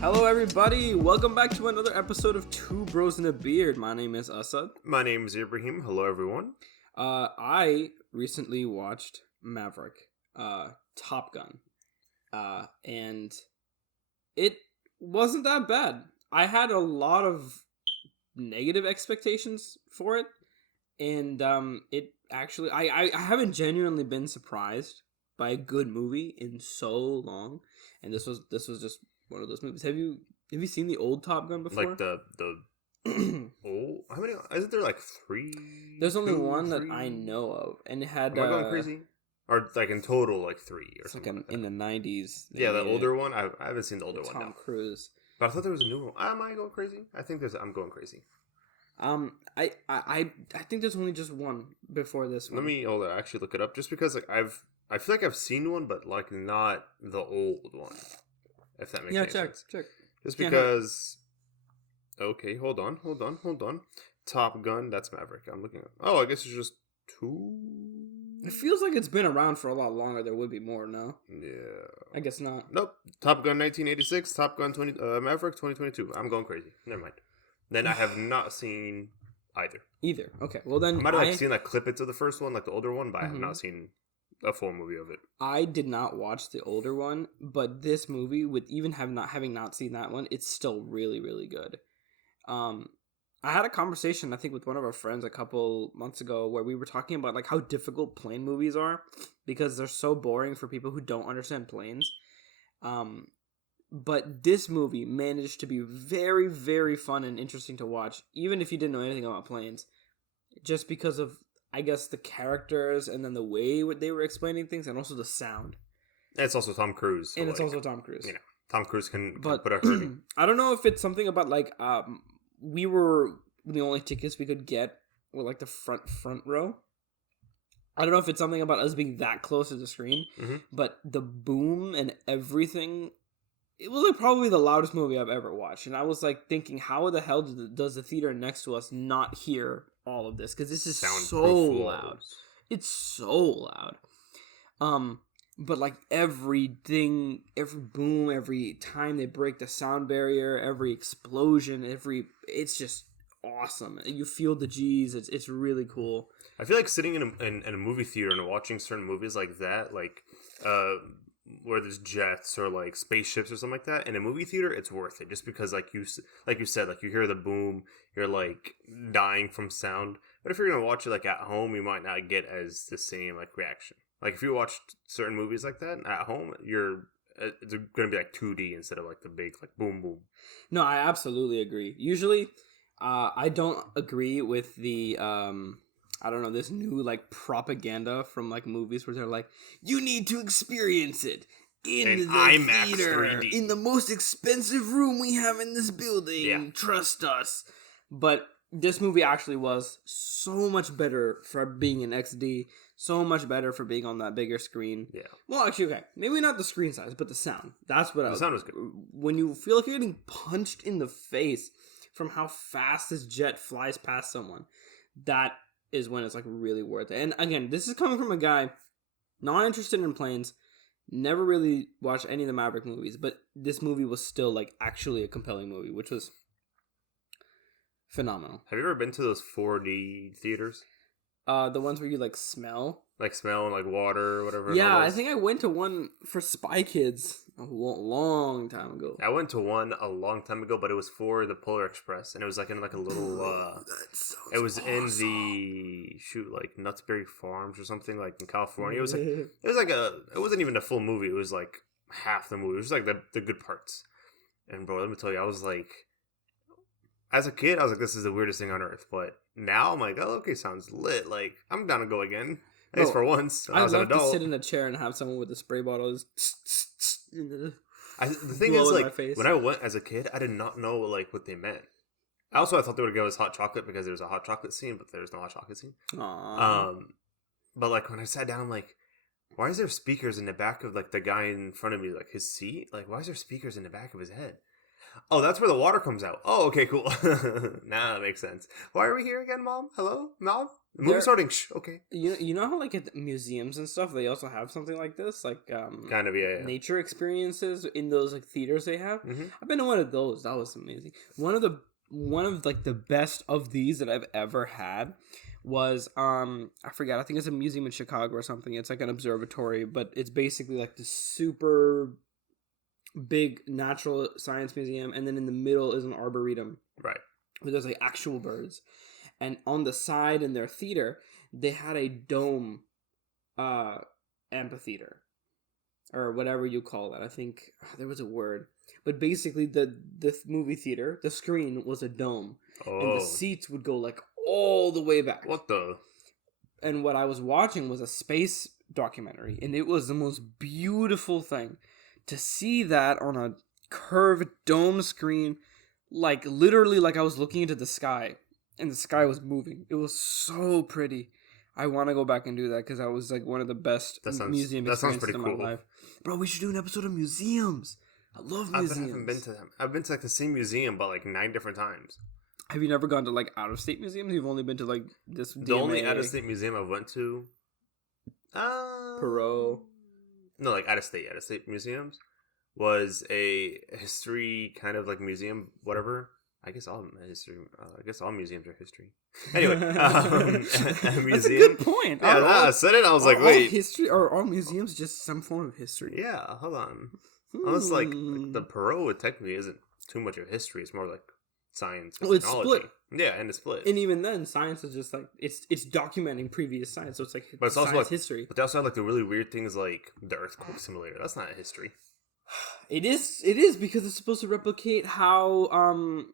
Hello, everybody. Welcome back to another episode of Two Bros in a Beard. My name is Asad. My name is Ibrahim. Hello, everyone. I recently watched Maverick, Top Gun, and it wasn't that bad. I had a lot of negative expectations for it, and it actually, I haven't genuinely been surprised by a good movie in so long, and this was just one of those movies. Have you seen the old Top Gun before? Like the oh, how many? Isn't there like three? There's only one that I know of, and it had. Am I going crazy? Or like in total, like three or something. Like in the 90s. Yeah, the older one. I haven't seen the older one. Tom Cruise. But I thought there was a new one. Am I going crazy? I think I'm going crazy. I think there's only just one before this one. Let me actually look it up, just because like I feel like I've seen one, but like not the old one. If that makes any sense. Check. Just because. Okay, hold on. Top Gun, that's Maverick. I'm looking at. Oh, I guess it's just two. It feels like it's been around for a lot longer. There would be more, no? Yeah. I guess not. Nope. Top Gun 1986, Top Gun Maverick 2022. I'm going crazy. Never mind. Then I have not seen either. Okay. Well then, I might have seen like clippets of the first one, like the older one, but I have not seen a full movie of it. I did not watch the older one, but this movie, with even having not seen that one, it's still really, really good. I had a conversation, I think, with one of our friends a couple months ago where we were talking about like how difficult plane movies are because they're so boring for people who don't understand planes. But this movie managed to be very, very fun and interesting to watch, even if you didn't know anything about planes, just because of, I guess, the characters and then the way they were explaining things and also the sound. It's also Tom Cruise. So it's also Tom Cruise. You know, Tom Cruise can put a hurting. I don't know if it's something about like we were the only tickets we could get were like the front row. I don't know if it's something about us being that close to the screen, but the boom and everything, it was like probably the loudest movie I've ever watched. And I was like thinking, how the hell does the theater next to us not hear all of this? Because this is so loud. It's so loud. But like everything, every boom, every time they break the sound barrier, every explosion, it's just awesome. You feel the G's. It's really cool. I feel like sitting in a movie theater and watching certain movies like that, like where there's jets or like spaceships or something like that, in a movie theater, it's worth it. Just because like you said, like you hear the boom, you're like dying from sound. But if you're gonna watch it like at home, you might not get as the same like reaction. Like, if you watch certain movies like that at home, it's going to be like 2D instead of like the big, like, boom, boom. No, I absolutely agree. Usually, I don't agree with the, this new, like, propaganda from, like, movies where they're like, you need to experience it in the IMAX theater, 3D. in the most expensive room we have in this building. Yeah. Trust us. But this movie actually was so much better for being in XD. So much better for being on that bigger screen. Yeah. Well, actually, okay. Maybe not the screen size, but the sound. That's what the sound was good. When you feel like you're getting punched in the face from how fast this jet flies past someone, that is when it's like really worth it. And again, this is coming from a guy not interested in planes, never really watched any of the Maverick movies, but this movie was still like actually a compelling movie, which was phenomenal. Have you ever been to those 4D theaters? The ones where you like smell and like water or whatever. Yeah, I think I went to one for Spy Kids a long time ago. I went to one a long time ago, but it was for the Polar Express, and it was like in like a little. It was awesome. In the like Nutsberry Farms or something like in California. It was it wasn't even a full movie. It was like half the movie. It was like the good parts. And bro, let me tell you, I was like, as a kid, I was like, this is the weirdest thing on earth, but now I'm like, oh, okay, sounds lit. Like, I'm down to go again. At least for once. I'd love to sit in a chair and have someone with a spray bottle. The thing is, like, when I went as a kid, I did not know, like, what they meant. I thought they would give us hot chocolate because there's a hot chocolate scene, but there's no hot chocolate scene. Aww. But, like, when I sat down, I'm like, why is there speakers in the back of, like, the guy in front of me, like, his seat? Like, why is there speakers in the back of his head? Oh, that's where the water comes out. Oh, okay, cool. Now that makes sense. Why are we here again, Mom? Hello, Mom. The movie's starting. Shh. Okay. You know how like at museums and stuff they also have something like this, like Kind of, yeah. nature experiences in those like theaters they have. Mm-hmm. I've been to one of those. That was amazing. One of like the best of these that I've ever had was I forgot. I think it's a museum in Chicago or something. It's like an observatory, but it's basically like this super big natural science museum, and then in the middle is an arboretum. Right. Where there's like actual birds. And on the side in their theater, they had a dome amphitheater. Or whatever you call it. I think there was a word. But basically the movie theater, the screen was a dome. Oh. And the seats would go like all the way back. What the? And what I was watching was a space documentary. And it was the most beautiful thing. To see that on a curved dome screen, like literally like I was looking into the sky. And the sky was moving. It was so pretty. I want to go back and do that because that was like one of the best museum experiences in my life. Bro, we should do an episode of museums. I love museums. I haven't been to them. I've been to like the same museum, but like 9 different times. Have you never gone to like out of state museums? You've only been to like this. The only out of state museum I went to, Perot. No, like out of state museums was a history kind of like museum, whatever. I guess all history. I guess all museums are history. Anyway, a museum. That's a good point. Yeah, I said it. I was like, wait, history are all museums just some form of history? Yeah, hold on. Unless like the Perot technically isn't too much of history. It's more like science. Well, it's split. Yeah, and it's split. And even then, science is just like it's documenting previous science, so it's like but it's also like history. But they also have like the really weird things like the earthquake simulator. That's not history. It is because it's supposed to replicate how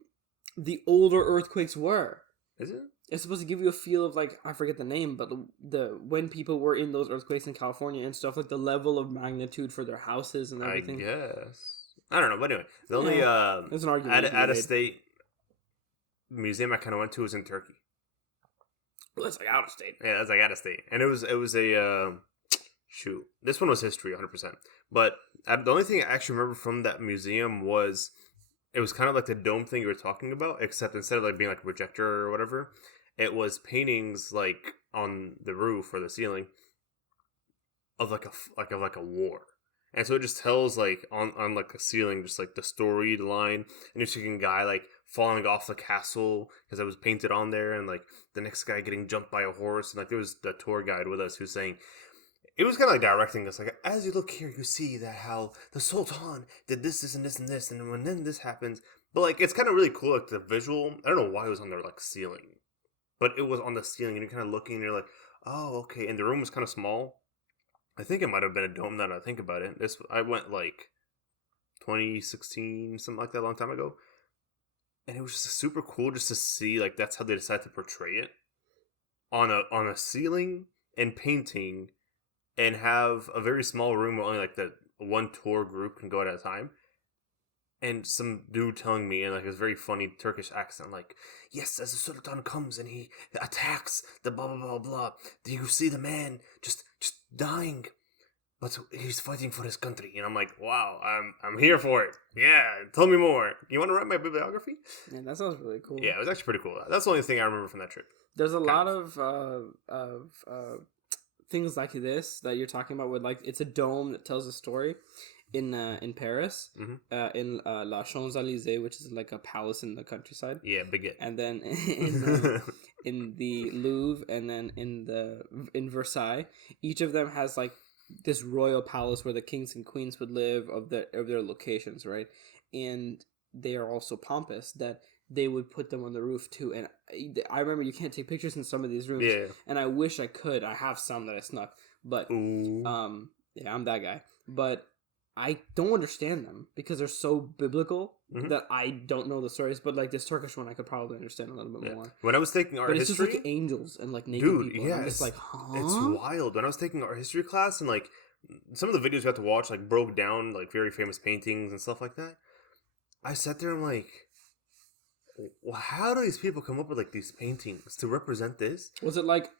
the older earthquakes were. Is it? It's supposed to give you a feel of like I forget the name, but the when people were in those earthquakes in California and stuff, like the level of magnitude for their houses and everything. I guess I don't know, but anyway, the only there's an argument out of state museum I kind of went to was in Turkey. Well, that's like out of state. Yeah, that's like out of state, and it was a shoot. This one was history, 100%. But the only thing I actually remember from that museum was. It was kind of like the dome thing you were talking about, except instead of like being like a projector or whatever, it was paintings like on the roof or the ceiling of like a war. And so it just tells like on like the ceiling, just like the storyline, and you're seeing a guy like falling off the castle because it was painted on there, and like the next guy getting jumped by a horse, and like there was the tour guide with us who's saying. It was kind of like directing us, like, as you look here, you see that how the Sultan did this, and this, and this, and when then this happens. But, like, it's kind of really cool, like, the visual. I don't know why it was on their, like, ceiling. But it was on the ceiling, and you're kind of looking, and you're like, oh, okay. And the room was kind of small. I think it might have been a dome now that I think about it. I went, like, 2016, something like that, a long time ago. And it was just super cool just to see, like, that's how they decided to portray it. On a ceiling and painting... And have a very small room where only like the one tour group can go at a time. And some dude telling me in like his very funny Turkish accent, like, yes, as the Sultan comes and he attacks the blah blah blah blah. Do you see the man just dying? But he's fighting for his country. And I'm like, wow, I'm here for it. Yeah, tell me more. You want to write my bibliography? Yeah, that sounds really cool. Yeah, it was actually pretty cool. That's the only thing I remember from that trip. There's a lot of things like this that you're talking about with like it's a dome that tells a story in Paris, in La Champs-Élysées, which is like a palace in the countryside. Yeah, baguette. And then in the Louvre, and then in Versailles, each of them has like this royal palace where the kings and queens would live of their locations, right? And they are also pompous that they would put them on the roof too. And I remember you can't take pictures in some of these rooms. Yeah. And I wish I could. I have some that I snuck. But, yeah, I'm that guy. But I don't understand them because they're so biblical that I don't know the stories. But like this Turkish one, I could probably understand a little bit more. When I was taking art history... It's just like angels and like naked people. Yeah, I'm just like, huh? It's wild. When I was taking art history class and like some of the videos you got to watch like broke down like very famous paintings and stuff like that. I sat there and I'm like... Well, how do these people come up with like these paintings to represent this? Was it like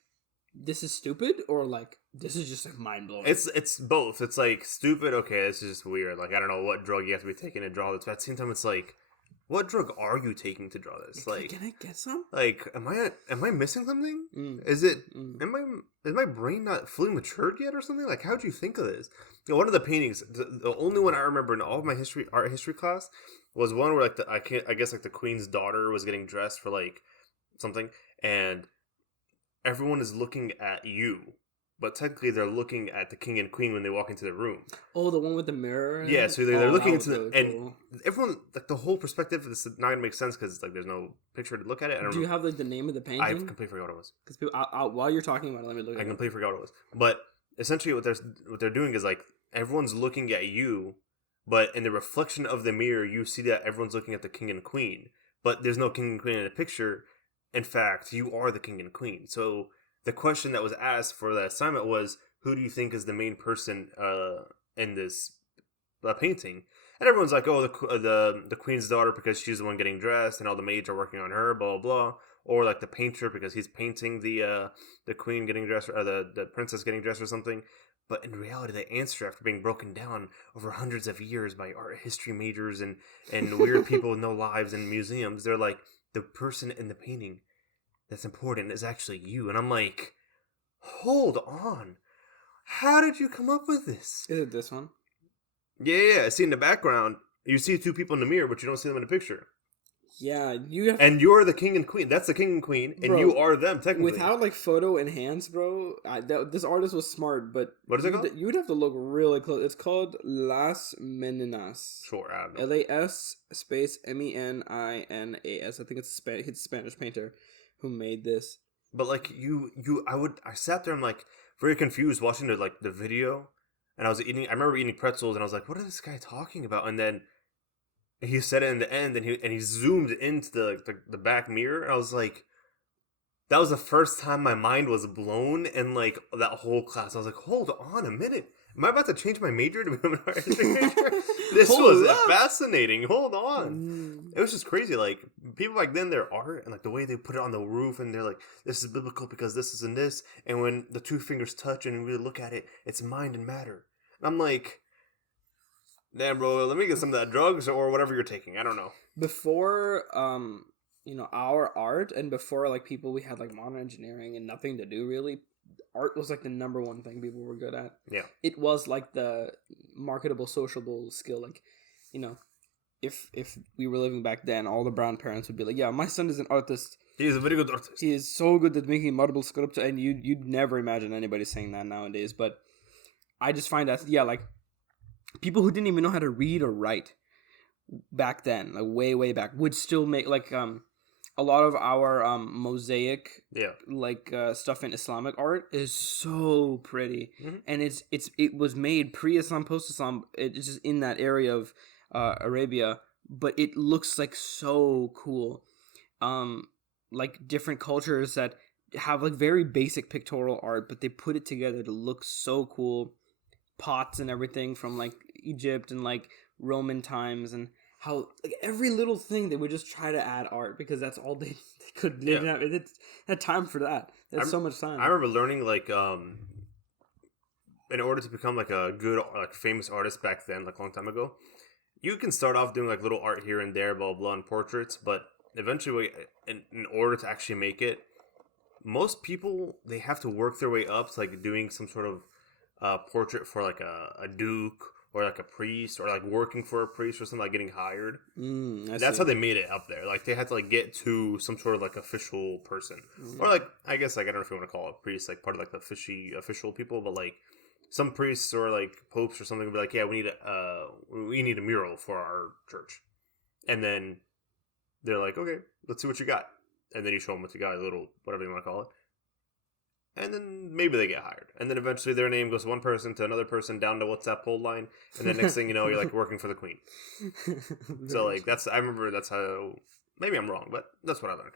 this is stupid or like this is just like mind blowing? It's both. It's like stupid. Okay, this is just weird. Like I don't know what drug you have to be taking to draw this. But at the same time, it's like what drug are you taking to draw this? Like, can I get some? Like, am I missing something? Is my brain not fully matured yet or something? Like, how'd you think of this? You know, one of the paintings, the only one I remember in all of my art history class was one where like I guess like the queen's daughter was getting dressed for like something, and everyone is looking at you. But technically, they're looking at the king and queen when they walk into the room. Oh, the one with the mirror? Yeah, so they're looking into really and cool. Everyone, like, the whole perspective, this is not going to make sense because, like, there's no picture to look at it. Do you have, like, the name of the painting? I completely forgot what it was. Because while you're talking about it, let me look at it. I completely forgot what it was. But essentially what they're doing is, like, everyone's looking at you, but in the reflection of the mirror, you see that everyone's looking at the king and queen. But there's no king and queen in the picture. In fact, you are the king and queen. So the question that was asked for that assignment was, who do you think is the main person in this painting? And everyone's like, oh, the queen's daughter because she's the one getting dressed, and all the maids are working on her, blah blah blah. Or like the painter because he's painting the queen getting dressed, or the princess getting dressed or something. But in reality, the answer, after being broken down over hundreds of years by art history majors and weird people with no lives in museums, they're like, the person in the painting that's important is actually you. And I'm like, hold on. How did you come up with this? Is it this one? Yeah. See, in the background, you see two people in the mirror, but you don't see them in the picture. Yeah, and you're the king and queen. That's the king and queen, and bro, you are them, technically. Without, like, photo enhance, bro, this artist was smart, but... What is it called? You would have to look really close. It's called Las Meninas. Sure, I don't know. LAS space MENINAS. I think it's a Spanish painter who made this. But, like, I sat there and, like, very confused watching the video, and I remember eating pretzels, and I was like, what is this guy talking about? And then he said it in the end, and he zoomed into the back mirror, and I was like, that was the first time my mind was blown in, like, that whole class. I was like, hold on a minute. Am I about to change my major to become an art history major? This was fascinating. Hold on. It was just crazy. Like, people back then, their art and, like, the way they put it on the roof, and they're like, this is biblical because this is and this. And when the two fingers touch and you really look at it, it's mind and matter. And I'm like, damn, bro, let me get some of that drugs or whatever you're taking. I don't know. Before, our art, and before, like, we had, like, modern engineering and nothing to do, really, art was, like, the number one thing people were good at. Yeah. It was, like, the marketable, sociable skill. Like, if we were living back then, all the brown parents would be like, yeah, my son is an artist. He is a very good artist. He is so good at making marble sculpture. And you'd never imagine anybody saying that nowadays. But I just find that, yeah, like, people who didn't even know how to read or write back then, like, way back, would still make, like, a lot of our mosaic, stuff in Islamic art is so pretty, and it was made pre-Islam, post-Islam. It's just in that area of Arabia, but it looks like so cool. Like, different cultures that have, like, very basic pictorial art, but they put it together to look so cool. Pots and everything from, like, Egypt and, like, Roman times, and how, like, every little thing they would just try to add art because that's all they could. They didn't have time for that. That's so much time. I remember learning, like, in order to become, like, a good, like, famous artist back then, like, a long time ago, you can start off doing, like, little art here and there, blah blah, and portraits, but eventually, in order to actually make it, most people, they have to work their way up to, like, doing some sort of portrait for, like, a duke or, like, a priest, or, like, working for a priest or something, like, getting hired. That's how they made it up there. Like, they had to, like, get to some sort of, like, official person, or, like, I guess, like, I don't know if you want to call it a priest, like, part of, like, the official people, but, like, some priests or, like, popes or something would be like, yeah, we need a mural for our church, and then they're like, okay, let's see what you got, and then you show them what you got, a little whatever you want to call it. And then maybe they get hired. And then eventually their name goes one person to another person down to WhatsApp hold line. And then next thing you know, you're, like, working for the queen. So, like, I remember that's how, maybe I'm wrong, but that's what I learned.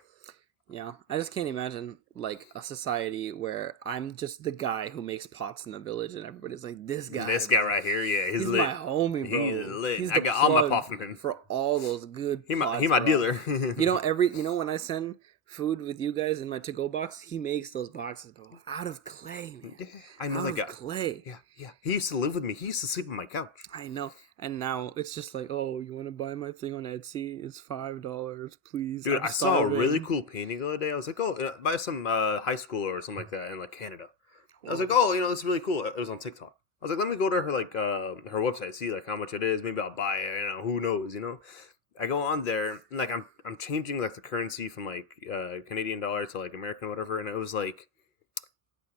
Yeah. I just can't imagine, like, a society where I'm just the guy who makes pots in the village and everybody's like, this guy right here, yeah, he's lit. My homie, bro. He's lit. I got all my pot from him. For all those good He my dealer. When I send food with you guys in my to-go box, he makes those boxes, bro, out of clay, man. Yeah, I know that guy. Clay. Yeah. He used to live with me. He used to sleep on my couch. I know. And now it's just like, oh, you want to buy my thing on Etsy? It's $5, please. Dude, I saw a really cool painting the other day. I was like, oh, by some high schooler or something like that in like Canada. I was like, oh, this is really cool. It was on TikTok. I was like, let me go to her like her website, see like how much it is. Maybe I'll buy it. Who knows? I go on there and like I'm changing like the currency from like Canadian dollar to like American whatever, and it was like,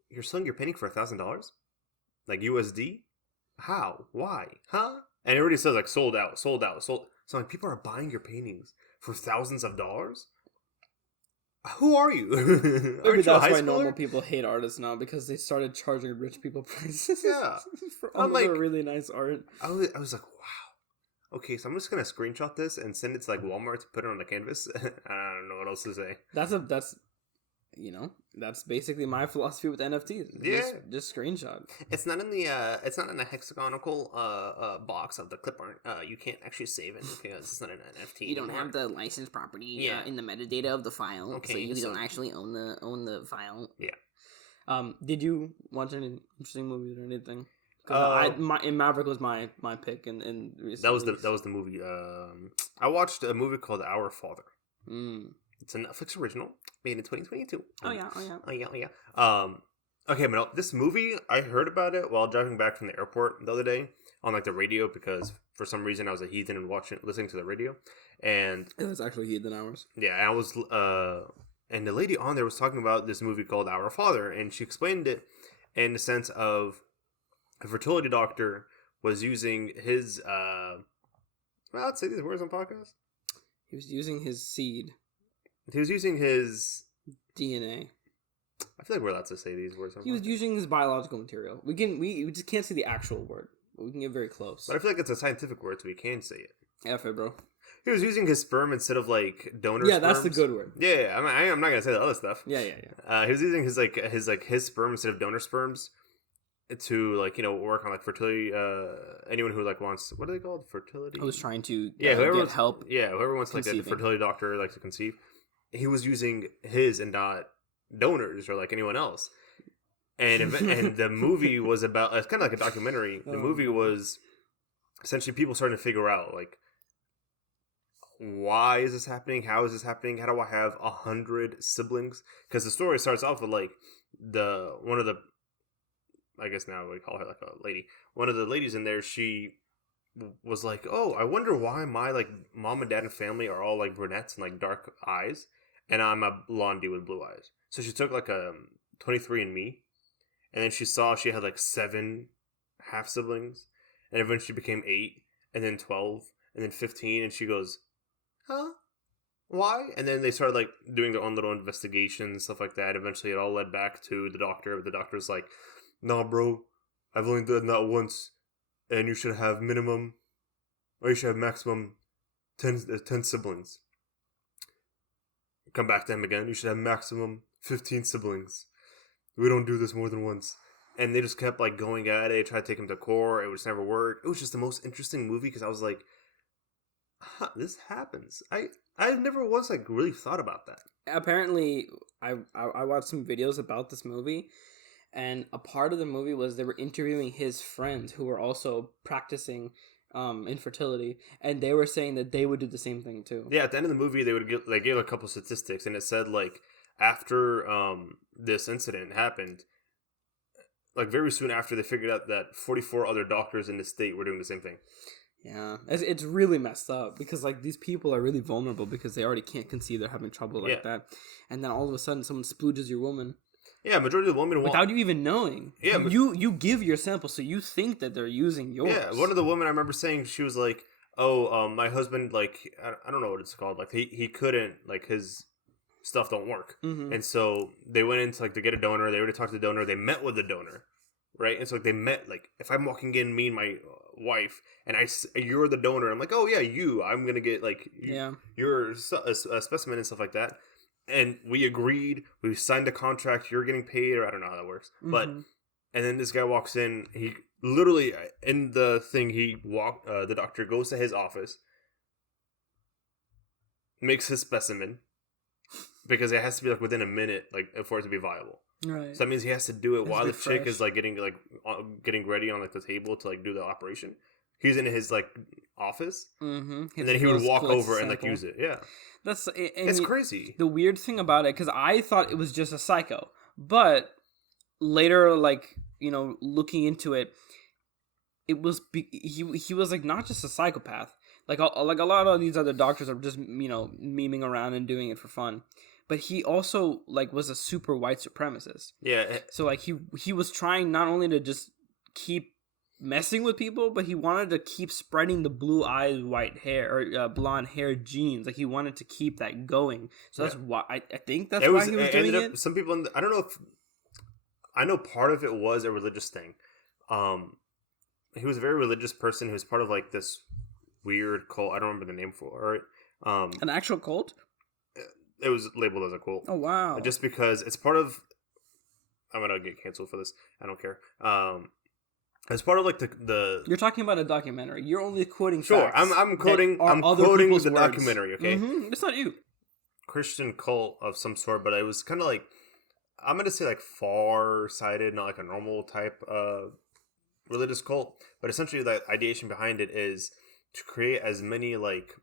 you're selling your painting for $1,000, like USD. How? Why? Huh? And it already says like sold out. So like people are buying your paintings for thousands of dollars. Who are you? Maybe that's why normal people hate artists now, because they started charging rich people prices. Yeah, for all of their really nice art. I was like, wow. Okay, so I'm just gonna screenshot this and send it to like Walmart to put it on the canvas. I don't know what else to say. That's basically my philosophy with NFTs. Yeah, just screenshot. It's not in the hexagonal box of the clip art. You can't actually save it because it's not an NFT. You don't have the license property in the metadata of the file, so you don't actually own the file. Yeah. Did you watch any interesting movies or anything? Maverick was my pick, and that was the movie. I watched a movie called Our Father. It's a Netflix original made in 2022. Oh yeah. Okay, but this movie, I heard about it while driving back from the airport the other day on like the radio, because for some reason I was a heathen and listening to the radio, and it was actually heathen hours. Yeah, I was and the lady on there was talking about this movie called Our Father, and she explained it in the sense of a fertility doctor was using his I'd say these words on podcast. He was using his seed. He was using his DNA. I feel like we're allowed to say these words. He was using his biological material. We just can't say the actual word, but we can get very close. But I feel like it's a scientific word, so we can say it. F it, bro. He was using his sperm instead of like donor. Yeah, sperms. That's the good word. Yeah. I'm not gonna say the other stuff. Yeah. He was using his sperm instead of donor sperms to like work on like fertility. Anyone who like wants, what are they called? Fertility. I was trying to get help. Yeah, whoever wants like a fertility doctor like to conceive. He was using his and not donors or like anyone else. And the movie was about, it's kind of like a documentary. The movie was essentially people starting to figure out like, why is this happening? How is this happening? How do I have 100 siblings? Because the story starts off with like one of the, I guess now we call her like a lady. One of the ladies in there, she was like, oh, I wonder why my like mom and dad and family are all like brunettes and like dark eyes, and I'm a blondie with blue eyes. So she took like a 23andMe, and then she saw she had like 7 half siblings, and eventually became 8, and then 12, and then 15, and she goes, huh? Why? And then they started like doing their own little investigations, stuff like that. Eventually it all led back to the doctor. The doctor's like, nah, bro, I've only done that once, and you should have minimum, or you should have maximum 10 siblings. Come back to him again. You should have maximum 15 siblings. We don't do this more than once. And they just kept like going at it, tried to take him to court. It would just never work. It was just the most interesting movie because I was like, huh, this happens. I never once like really thought about that. Apparently, I watched some videos about this movie, and a part of the movie was they were interviewing his friends who were also practicing infertility, and they were saying that they would do the same thing too. Yeah, at the end of the movie, they gave a couple statistics, and it said like after this incident happened, like very soon after, they figured out that 44 other doctors in the state were doing the same thing. Yeah, it's really messed up because like these people are really vulnerable because they already can't conceive, they're having trouble like that, and then all of a sudden someone splooges your woman. Yeah, majority of the women without you even knowing. Yeah, you give your sample, so you think that they're using yours. Yeah, one of the women I remember saying, she was like, "Oh, my husband, like, I don't know what it's called, like he couldn't, like his stuff don't work," and so they went in to like to get a donor. They already talked to the donor. They met with the donor, right? And so like, they met like if I'm walking in, me and my wife, and you're the donor. I'm like, oh yeah, I'm gonna get like you're a specimen and stuff like that. And we agreed, we signed a contract, you're getting paid, or I don't know how that works. But, and then this guy walks in, he literally, in the thing, the doctor goes to his office, makes his specimen, because it has to be like within a minute, like, for it to be viable. Right. So that means he has to do it while the chick is like getting ready on like the table to like do the operation. He's in his like office, and then he would walk over and like use it. Yeah, it's crazy. The weird thing about it, because I thought it was just a psycho, but later, like, you know, looking into it, it was he was like not just a psychopath. Like a lot of these other doctors are just, you know, memeing around and doing it for fun. But he also like was a super white supremacist. Yeah. So like he was trying not only to just keep messing with people, but he wanted to keep spreading the blue eyes, white hair, or blonde hair genes. Like he wanted to keep that going. So that's why I think that's why he was doing it. Some people, I don't know if I know part of it was a religious thing. He was a very religious person who was part of like this weird cult. I don't remember the name for it. An actual cult? It was labeled as a cult. Oh wow! Just because it's part of. I'm gonna get canceled for this. I don't care. It's part of like the. You're talking about a documentary. You're only quoting. Sure, I'm quoting. I'm quoting the documentary. Okay, it's not you. Christian cult of some sort, but it was kind of like, I'm gonna say like far-sighted, not like a normal type religious cult. But essentially, the ideation behind it is to create as many like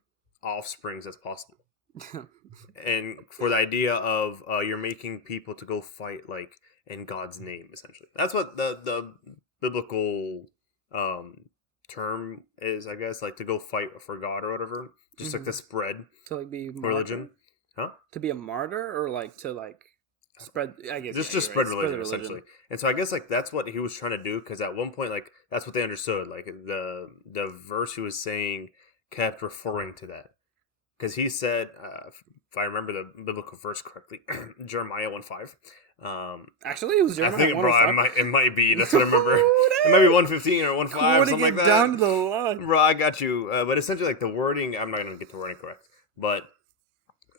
offsprings as possible. And for the idea of you're making people to go fight like in God's name, essentially. That's what the biblical term is, I guess, like to go fight for God or whatever. Just like to spread to like be religion, huh? To be a martyr or like to like spread. I guess just spread religion essentially. And so I guess like that's what he was trying to do, because at one point like that's what they understood. Like the verse he was saying kept referring to that. Because he said, if I remember the biblical verse correctly, Jeremiah 1:5. Actually, it was Jeremiah 1:5. I think, bro, it might be. That's what I remember. It might be 1:15 or 1:5, something like that. Down to the line. Bro, I got you. But essentially, like the wording, I'm not going to get the wording correct. But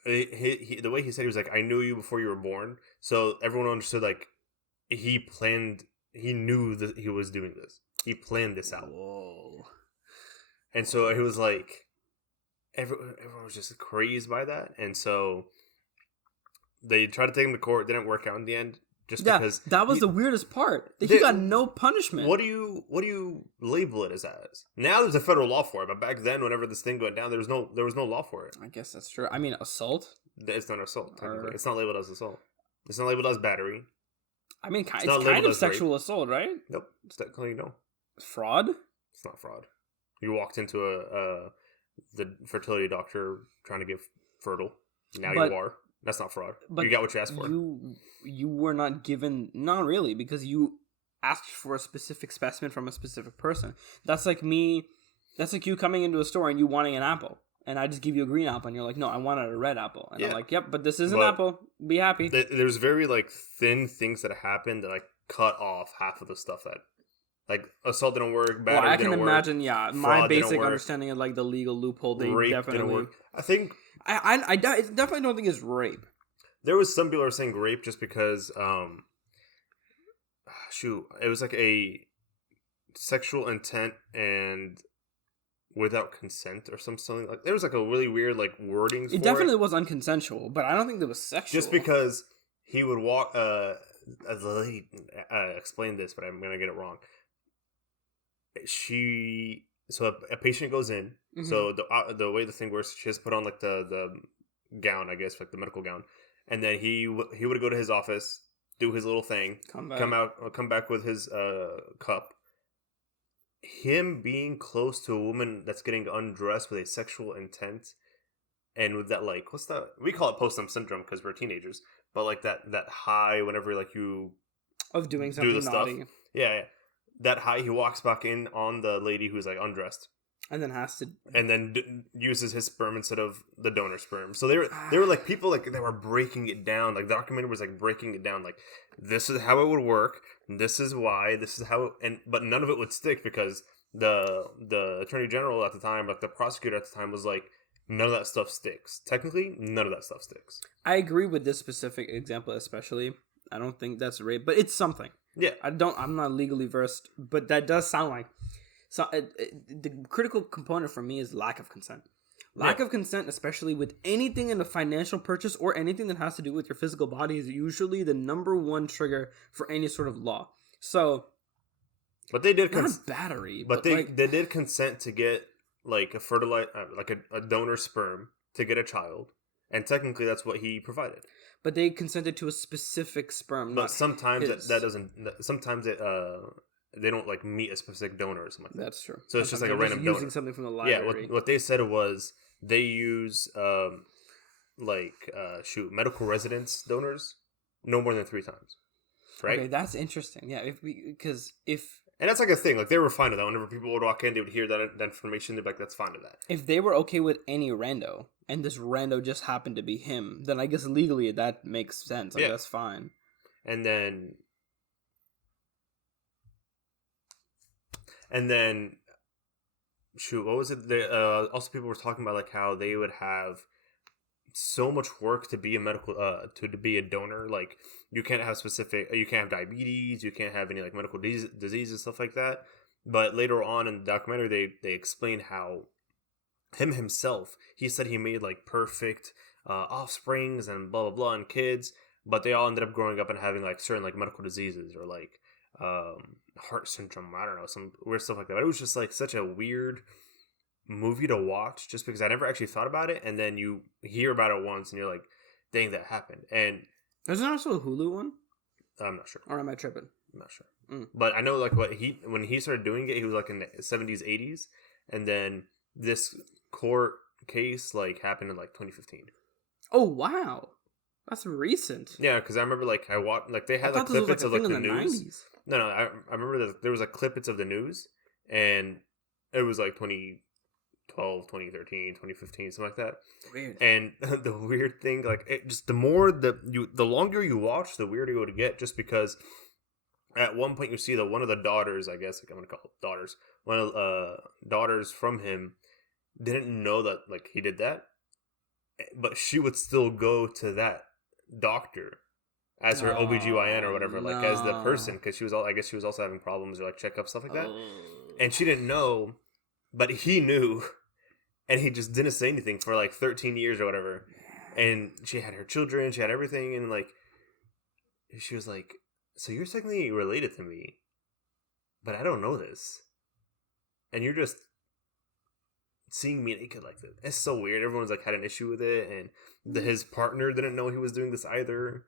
the way he said, he was like, I knew you before you were born. So everyone understood, like, he knew that he was doing this. He planned this out. Whoa. And so he was like, everyone was just crazed by that, and so they tried to take him to court. Didn't work out in the end, just because that was the weirdest part. He got no punishment. What do you label it as? Now there's a federal law for it, but back then, whenever this thing went down, there was no law for it. I guess that's true. I mean, assault. It's not assault. Technically, it's not labeled as assault. It's not labeled as battery. I mean, it's kind of sexual assault, right? Nope. It's technically no. Fraud. It's not fraud. You walked into the fertility doctor trying to get fertile. Now you are. That's not fraud. But you got what you asked for. You were not given. Not really, because you asked for a specific specimen from a specific person. That's like me. That's like you coming into a store and you wanting an apple, and I just give you a green apple, and you're like, no, I wanted a red apple, and I'm like, yep, but this is an apple. Be happy. There's very like thin things that happen that like cut off half of the stuff that. Like, assault didn't work, battery I can didn't imagine, work, my basic understanding of, like, the legal loophole, they rape definitely... didn't work. I think... I definitely don't think it's rape. There was some people who were saying rape just because, it was like a sexual intent and without consent or something. Like, there was like a really weird, like, wording for it. It definitely was unconsensual, but I don't think it was sexual. Just because he would walk... the lady explained this, but I'm going to get it wrong. So a patient goes in. Mm-hmm. So the way the thing works, she has put on like the gown, I guess, like the medical gown, and then he would go to his office, do his little thing, come back with his cup. Him being close to a woman that's getting undressed with a sexual intent, and with that, like, what's that? We call it post-nut syndrome because we're teenagers, but like that high whenever like you of doing something naughty. Stuff. Yeah. That high, he walks back in on the lady who's like undressed, and then has to, and then uses his sperm instead of the donor sperm. So they were like people like they were breaking it down. Like the documentary was like breaking it down. Like this is how it would work. This is why. This is how. But none of it would stick because the attorney general at the time, like the prosecutor at the time, was like, none of that stuff sticks. Technically, none of that stuff sticks. I agree with this specific example, especially. I don't think that's rape, but it's something. Yeah, I'm not legally versed, but that does sound like. So the critical component for me is lack of consent. Lack of consent, especially with anything in a financial purchase or anything that has to do with your physical body, is usually the number one trigger for any sort of law. So, But they did not battery, but they did consent to get like a donor sperm to get a child, and technically that's what he provided. But they consented to a specific sperm. But sometimes that doesn't. Sometimes they don't like meet a specific donor or something like that. That's true. So it's just like a random using donor. Something from the library. Yeah. What they said was they use medical residence donors no more than 3 times. Right. Okay, that's interesting. Yeah, and that's like a thing. Like they were fine with that. Whenever people would walk in, they would hear that information. They'd be like, "That's fine with that." If they were okay with any rando, and this rando just happened to be him, then I guess legally that makes sense. Like that's fine. And then, shoot, what was it? Also, people were talking about like how they would have so much work to be a medical to be a donor. Like you can't have diabetes, you can't have any like medical disease and stuff like that. But later on in the documentary, they explained how himself, he said he made like perfect offsprings and blah blah blah and kids, but they all ended up growing up and having like certain like medical diseases or like heart syndrome. I don't know, some weird stuff like that. But it was just like such a weird movie to watch just because I never actually thought about it, and then you hear about it once and you're like, dang, that happened. And there's also a Hulu one? I'm not sure. Or am I tripping? I'm not sure. But I know like when he started doing it, he was like in the 70s, 80s, and then this court case like happened in like 2015. Oh wow, that's recent. Yeah, because I remember like I watched like they had like clippets of like the news. 90s. No, I remember that there was like clippets of the news, and it was like 2012, 2013, 2015, something like that. Weird. And the weird thing, like it just the longer you watch, the weirder you would get, just because at one point you see that one of the daughters, I guess like I'm gonna call it daughters, one of daughters from him didn't know that like he did that, but she would still go to that doctor as her OBGYN or whatever, like as the person, because she was also having problems or like checkups, stuff like that. And she didn't know, but he knew, and he just didn't say anything for like 13 years or whatever. And she had her children, she had everything, and like she was like, so you're technically related to me, but I don't know this, and you're just seeing me naked like this. It's so weird. Everyone's like had an issue with it, and his partner didn't know he was doing this either,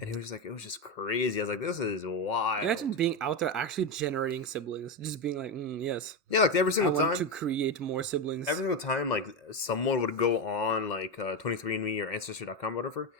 and he was just like, it was just crazy. I was like, this is wild. Imagine being out there actually generating siblings, just being like, yes, yeah, like every single time I want to create more siblings. Every single time, like someone would go on like 23andMe or Ancestry.com or whatever,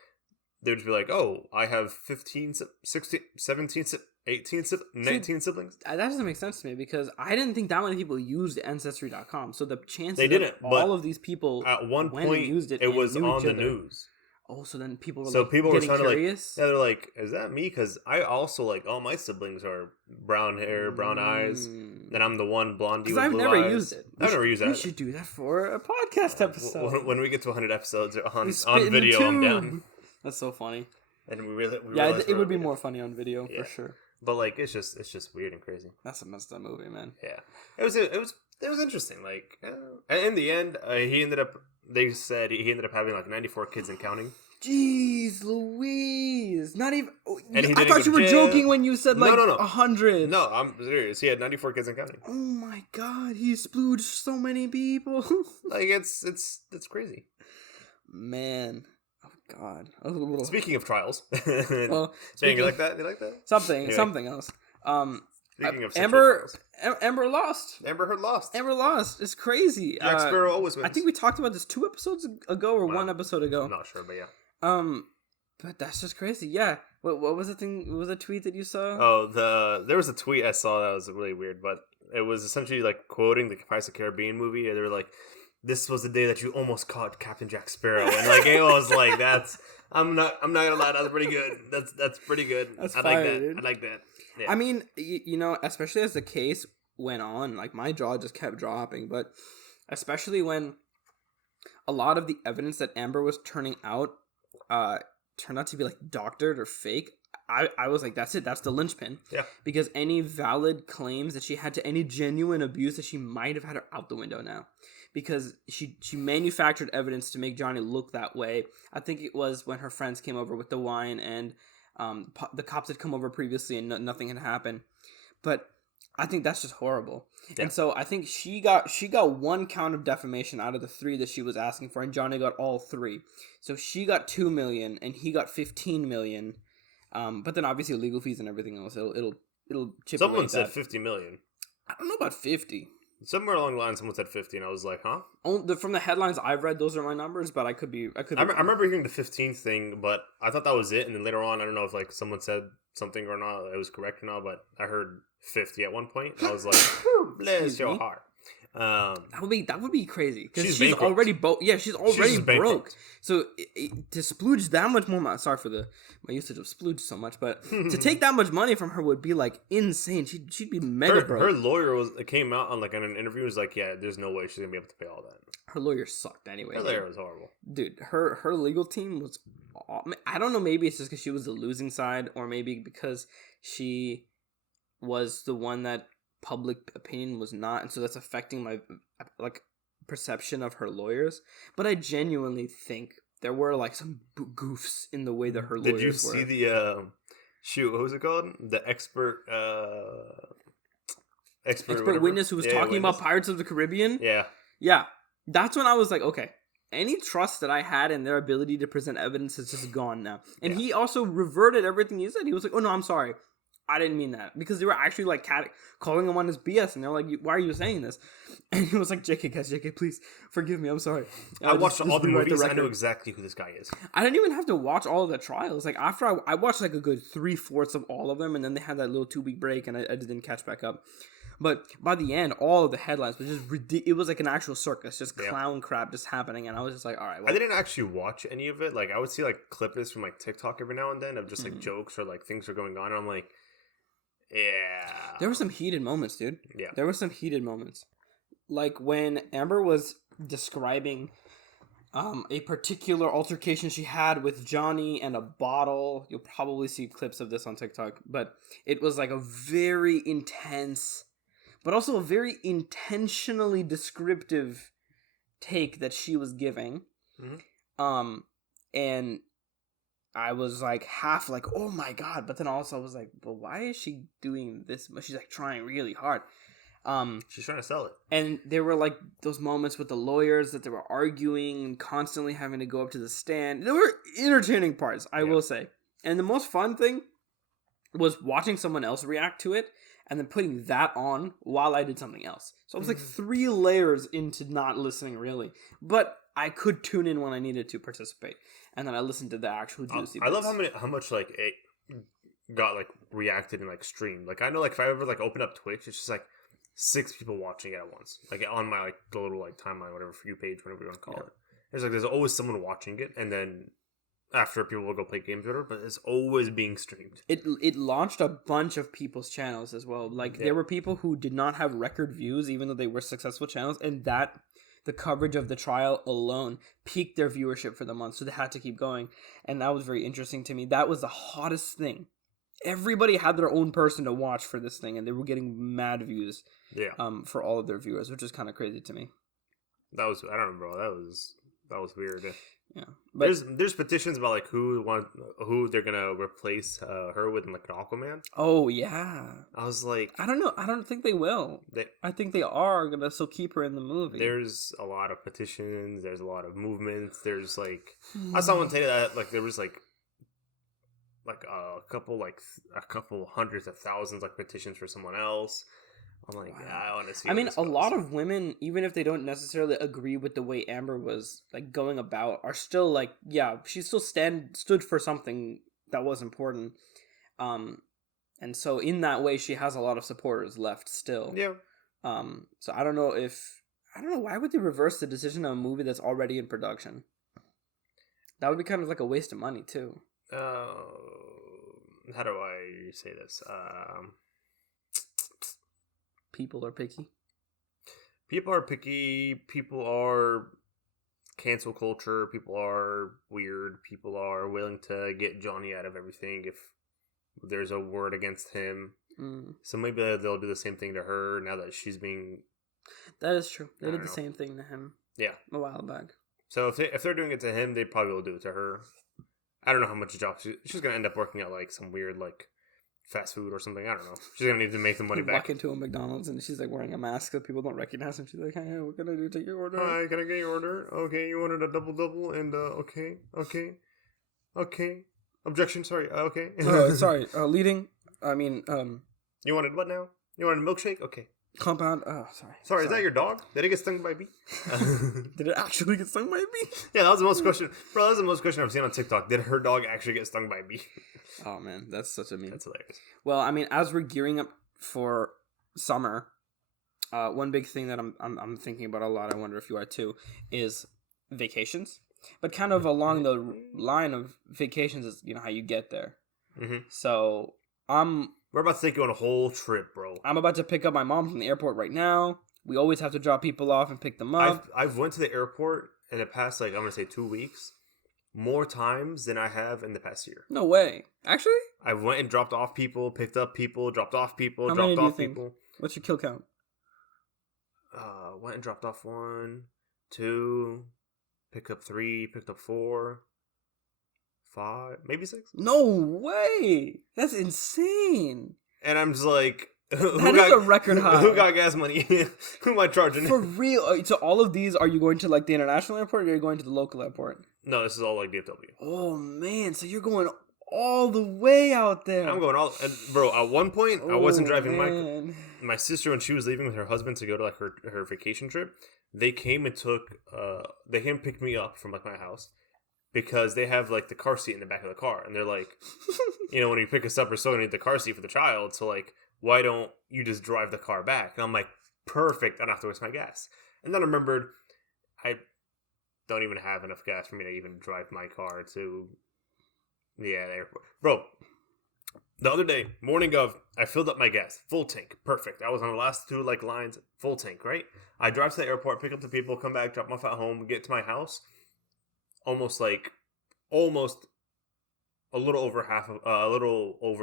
they would just be like, oh, I have 15, 16, 17, 18, 19 siblings. That doesn't make sense to me because I didn't think that many people used Ancestry.com. So the chances they didn't, all of these people at one point used it was on the news. Oh, so then people were people were trying curious? to like, yeah, they're like, is that me? Because I also like all my siblings are brown hair, brown eyes, and I'm the one blondie with blue eyes. I've never used it. I've never used that. We should do that for a podcast episode. When we get to 100 episodes on video, I'm down. That's so funny. And we it would be more funny on video for sure. But like it's just weird and crazy. That's a messed up movie, man. Yeah, it was interesting. Like, and in the end, they said he ended up having like 94 kids and counting. Jeez Louise! Not even. I thought you were joking when you said like 100. No, I'm serious. He had 94 kids and counting. Oh my god, he splooged so many people. Like it's crazy, man. God. Speaking of trials, well, you like that? You like that? Something else. Speaking of Amber lost. Amber Heard lost. Amber lost. It's crazy. Jack Sparrow always wins. I think we talked about this 2 episodes ago or 1 episode ago. I'm not sure, but yeah. But that's just crazy. Yeah. What was the thing? What was the tweet that you saw? Oh, there was a tweet I saw that was really weird, but it was essentially like quoting the Pirates of the Caribbean movie, and they were like, this was the day that you almost caught Captain Jack Sparrow, and like it was like I'm not gonna lie, that's pretty good. That's pretty good. That's I fire, like that. dude. I like that. Yeah. I mean, especially as the case went on, like my jaw just kept dropping. But especially when a lot of the evidence that Amber was turning out turned out to be like doctored or fake. I was like, that's it. That's the linchpin. Yeah. Because any valid claims that she had to any genuine abuse that she might have had are out the window now. Because she manufactured evidence to make Johnny look that way. I think it was when her friends came over with the wine and the cops had come over previously and nothing had happened. But I think that's just horrible. Yeah. And so I think she got one count of defamation out of the 3 that she was asking for, and Johnny got all 3. So she got $2 million, and he got $15 million. But then obviously legal fees and everything else, it'll chip away. Someone said $50 million. I don't know about 50. Somewhere along the line, someone said 50, and I was like, huh? From the headlines I've read, those are my numbers, but I could be. I remember hearing the 15 thing, but I thought that was it, and then later on, I don't know if like someone said something or not, it was correct or not, but I heard 50 at one point. I was like, bless your heart. That would be crazy because she's bankrupt. already she's already broke. Bankrupt. So to splooge that much more, sorry for my usage of splooge so much, but to take that much money from her would be like insane. She'd be mega broke. Her lawyer came out on in an interview, was like, yeah, there's no way she's gonna be able to pay all that. Her lawyer sucked anyway. Her lawyer was horrible, dude. Her legal team was. I don't know. Maybe it's just because she was the losing side, or maybe because she was the one that public opinion was not, and so that's affecting my perception of her lawyers. But I genuinely think there were some goofs in the way that her lawyers were. Did you see the what was it called? The expert witness who was talking about Pirates of the Caribbean? Yeah. That's when I was like, okay, any trust that I had in their ability to present evidence is just gone now. And he also reverted everything he said. He was like, oh no, I'm sorry, I didn't mean that, because they were actually calling him on his BS, and they're like, why are you saying this? And he was like, JK, please forgive me, I'm sorry. I watched all the movies. I know exactly who this guy is. I didn't even have to watch all of the trials. After I watched a good 3/4 of all of them, and then they had that little 2-week break, and I didn't catch back up. But by the end, all of the headlines was just it was like an actual circus, just clown crap just happening, and I was just like, all right. Well, I didn't actually watch any of it. I would see clips from TikTok every now and then of just jokes or things are going on, and I'm like, yeah. There were some heated moments, dude. Yeah. There were some heated moments. When Amber was describing a particular altercation she had with Johnny and a bottle. You'll probably see clips of this on TikTok. But it was a very intense, but also a very intentionally descriptive take that she was giving. Mm-hmm. And I was half oh my god, but then also I was but why is she doing this? She's trying really hard. She's trying to sell it. And there were those moments with the lawyers that they were arguing and constantly having to go up to the stand. There were entertaining parts, I will say. And the most fun thing was watching someone else react to it and then putting that on while I did something else. So it was 3 layers into not listening really. But I could tune in when I needed to participate. And then I listened to the actual juicy bits. I love how much it got reacted and streamed. I know if I ever open up Twitch, it's just 6 people watching it at once. On my the little timeline, whatever, for you page, whatever you want to call it. There's always someone watching it, and then after people will go play games with her, but it's always being streamed. It launched a bunch of people's channels as well. There were people who did not have record views, even though they were successful channels, and that the coverage of the trial alone peaked their viewership for the month, so they had to keep going. And that was very interesting to me. That was the hottest thing. Everybody had their own person to watch for this thing, and they were getting mad views. For all of their viewers, which is kind of crazy to me. I don't know, bro. That was weird. Yeah, but there's petitions about who they're gonna replace her with in Aquaman. Oh yeah, I was like, I don't know. I don't think they will. I think they are gonna still keep her in the movie. There's a lot of petitions. There's a lot of movements. There's I saw one today that there was a couple hundreds of thousands petitions for someone else. I'm wow. I want to see. I mean, a lot of women, even if they don't necessarily agree with the way Amber was going about, are still she still stood for something that was important. And so in that way, she has a lot of supporters left still. Yeah. So I don't know why would they reverse the decision on a movie that's already in production? That would be kind of a waste of money too. How do I say this? People are picky. People are picky. People are cancel culture. People are weird. People are willing to get Johnny out of everything if there's a word against him. So maybe they'll do the same thing to her now that she's being... That is true. They did the same thing to him. Yeah. A while back. So if they're doing it to him, they probably will do it to her. I don't know how much job she's going to end up working at some weird fast food or something. I don't know. She's gonna need to make the money back. Walk into a McDonald's and she's like wearing a mask so people don't recognize him. She's like, "Hey, what can I do? Take your order." Hi, can I get your order? Okay, you wanted a double and okay. Objection. Sorry. Okay. Sorry. Leading. I mean, You wanted what now? You wanted a milkshake? Okay. Compound. Oh, sorry. Is that your dog? Did it get stung by a bee? Did it actually get stung by a bee? Yeah, that was the most question. Bro, that was the most question I've seen on TikTok. Did her dog actually get stung by a bee? Oh man, that's such a meme. That's hilarious. Well, I mean, as we're gearing up for summer, one big thing that I'm thinking about a lot. I wonder if you are too. Is vacations, but kind of along the line of vacations is how you get there. Mm-hmm. So We're about to take you on a whole trip, bro. I'm about to pick up my mom from the airport right now. We always have to drop people off and pick them up. I've went to the airport in the past, I'm going to say 2 weeks, more times than I have in the past year. No way. Actually? I went and dropped off people, picked up people, dropped off people, How dropped many do you off think? people. What's your kill count? Went and dropped off 1, 2, picked up 3, picked up 4, 5, maybe 6. No way! That's insane! And I'm just like... That is a record high. Who got gas money? Who am I charging? For real? So all of these, are you going to like the international airport or are you going to the local airport? No, this is all like DFW. Oh man, so you're going all the way out there. I'm going all... Bro, at one point, I wasn't driving man. my sister, when she was leaving with her husband to go to like her vacation trip, they came and picked me up from like my house because they have like the car seat in the back of the car, and they're like, when you pick us up, we're still gonna need the car seat for the child, so like, why don't you just drive the car back? And I'm like, perfect, I don't have to waste my gas. And then I remembered I don't even have enough gas for me to even drive my car to the airport. Bro, the other day, morning of, I filled up my gas, full tank, perfect. I was on the last 2 like lines, full tank, right? I drive to the airport, pick up the people, come back, drop them off at home, get to my house. Almost a little over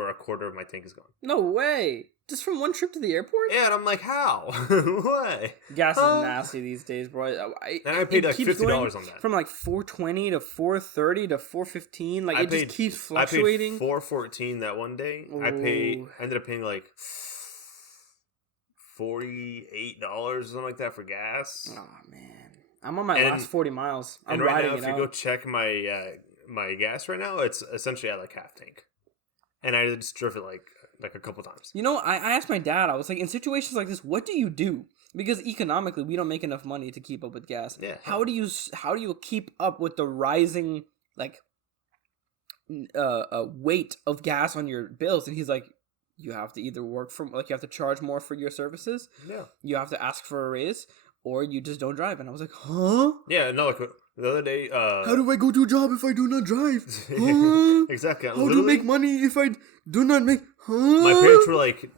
a quarter of my tank is gone. No way! Just from one trip to the airport? Yeah, and I'm like, how? What? Gas is nasty these days, bro. And I paid like $50 on that. From like $4.20 to $4.30 to $4.15. Like it just keeps fluctuating. I paid $4.14 that one day. Ooh. I ended up paying like $48 or something like that for gas. Oh man, I'm on my last 40 miles. I'm riding now, it if you go check my gas right now, it's essentially at like half tank, and I just drove it like a couple times. I asked my dad. I was like, in situations like this, what do you do? Because economically, we don't make enough money to keep up with gas. Yeah. How do you keep up with the rising weight of gas on your bills? And he's like, you have to either work from you have to charge more for your services. Yeah. You have to ask for a raise, or you just don't drive. And I was like, huh? Yeah. No. Like the other day. How do I go to a job if I do not drive? Huh? Exactly. How do I make money if I do not make? Huh? My parents were like,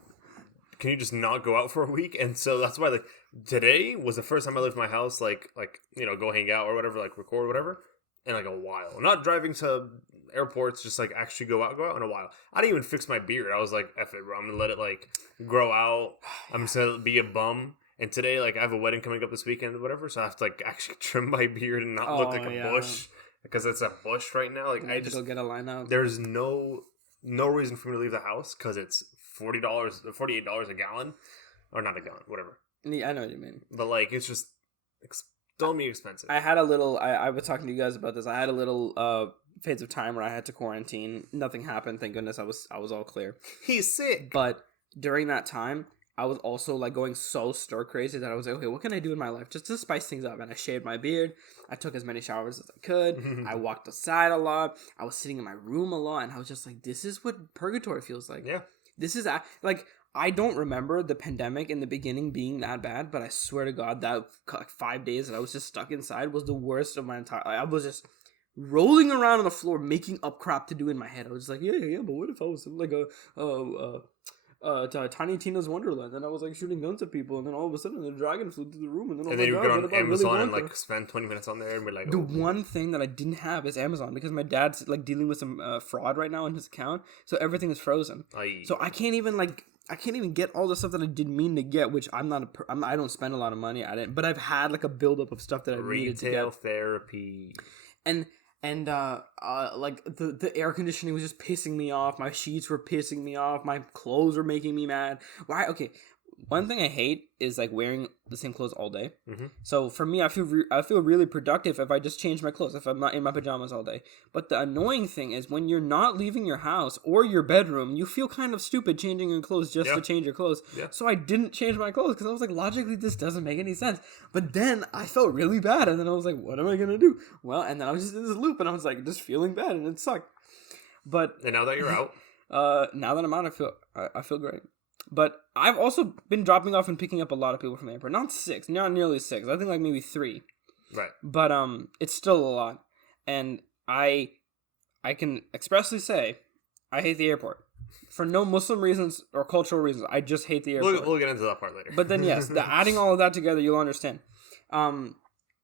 "Can you just not go out for a week?" And so that's why like today was the first time I left my house. Like go hang out or whatever, like record whatever, in like a while. Not driving to airports, just like actually go out in a while. I didn't even fix my beard. I was like, F it, bro. I'm gonna let it like grow out. I'm just gonna be a bum. And today, like, I have a wedding coming up this weekend or whatever, so I have to like actually trim my beard and not look like a bush, because it's a bush right now. Like, I just go get a line out. There's no reason for me to leave the house because it's $48 a gallon, or not a gallon, whatever. Yeah, I know what you mean. But like, it's just dummy expensive. I had a little. I was talking to you guys about this. I had a little phase of time where I had to quarantine. Nothing happened. Thank goodness. I was all clear. He's sick. But during that time, I was also like going so stir crazy that I was like, okay, what can I do in my life just to spice things up? And I shaved my beard. I took as many showers as I could. I walked outside a lot. I was sitting in my room a lot, and I was just like, this is what purgatory feels like. Yeah. This is like, I don't remember the pandemic in the beginning being that bad, but I swear to God that 5 days that I was just stuck inside was the worst of my entire. I was just rolling around on the floor, making up crap to do in my head. I was just like, yeah, but what if I was like Tiny Tina's Wonderland, and I was like shooting guns at people, and then all of a sudden the dragon flew through the room, and then you get on Amazon and like spend 20 minutes on there and be like, the one thing that I didn't have is Amazon, because my dad's like dealing with some fraud right now in his account, so everything is frozen. So I can't even get all the stuff that I didn't mean to get, which I don't spend a lot of money at it, but I've had like a buildup of stuff that I needed to get. Retail therapy. And And like the air conditioning was just pissing me off. My sheets were pissing me off. My clothes were making me mad. Why? Okay, one thing I hate is like wearing the same clothes all day. Mm-hmm. So for me, I feel really productive if I just change my clothes, if I'm not in my pajamas all day. But the annoying thing is when you're not leaving your house or your bedroom, you feel kind of stupid changing your clothes just to change your clothes. Yeah. So I didn't change my clothes because I was like, logically, this doesn't make any sense. But then I felt really bad, and then I was like, what am I gonna do? Well, and then I was just in this loop, and I was like, just feeling bad, and it sucked. But and now that you're out, now that I'm out, I feel great. But I've also been dropping off and picking up a lot of people from the airport. Not nearly 6. I think like maybe 3. Right. But it's still a lot. And I can expressly say I hate the airport. For no Muslim reasons or cultural reasons. I just hate the airport. We'll get into that part later. But then yes, adding all of that together, you'll understand.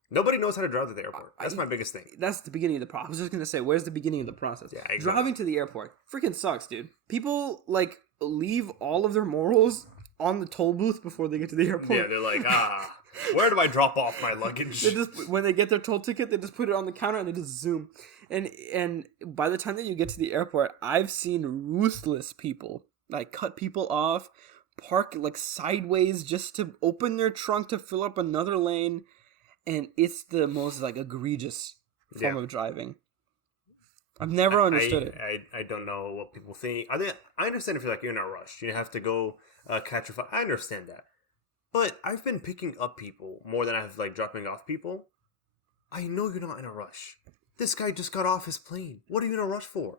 Nobody knows how to drive to the airport. That's my biggest thing. That's the beginning of the process. I was just going to say, where's the beginning of the process? Yeah, exactly. Driving to the airport freaking sucks, dude. People, like, leave all of their morals on the toll booth before they get to the airport. Yeah, they're like, where do I drop off my luggage? When they get their toll ticket, they just put it on the counter and they just zoom. And by the time that you get to the airport, I've seen ruthless people, like, cut people off, park, like, sideways just to open their trunk to fill up another lane. And it's the most, like, egregious form of driving. I've never understood it. I don't know what people think. I understand if you're like, you're in a rush. You have to go catch your flight. I understand that. But I've been picking up people more than I've, like, dropping off people. I know you're not in a rush. This guy just got off his plane. What are you in a rush for?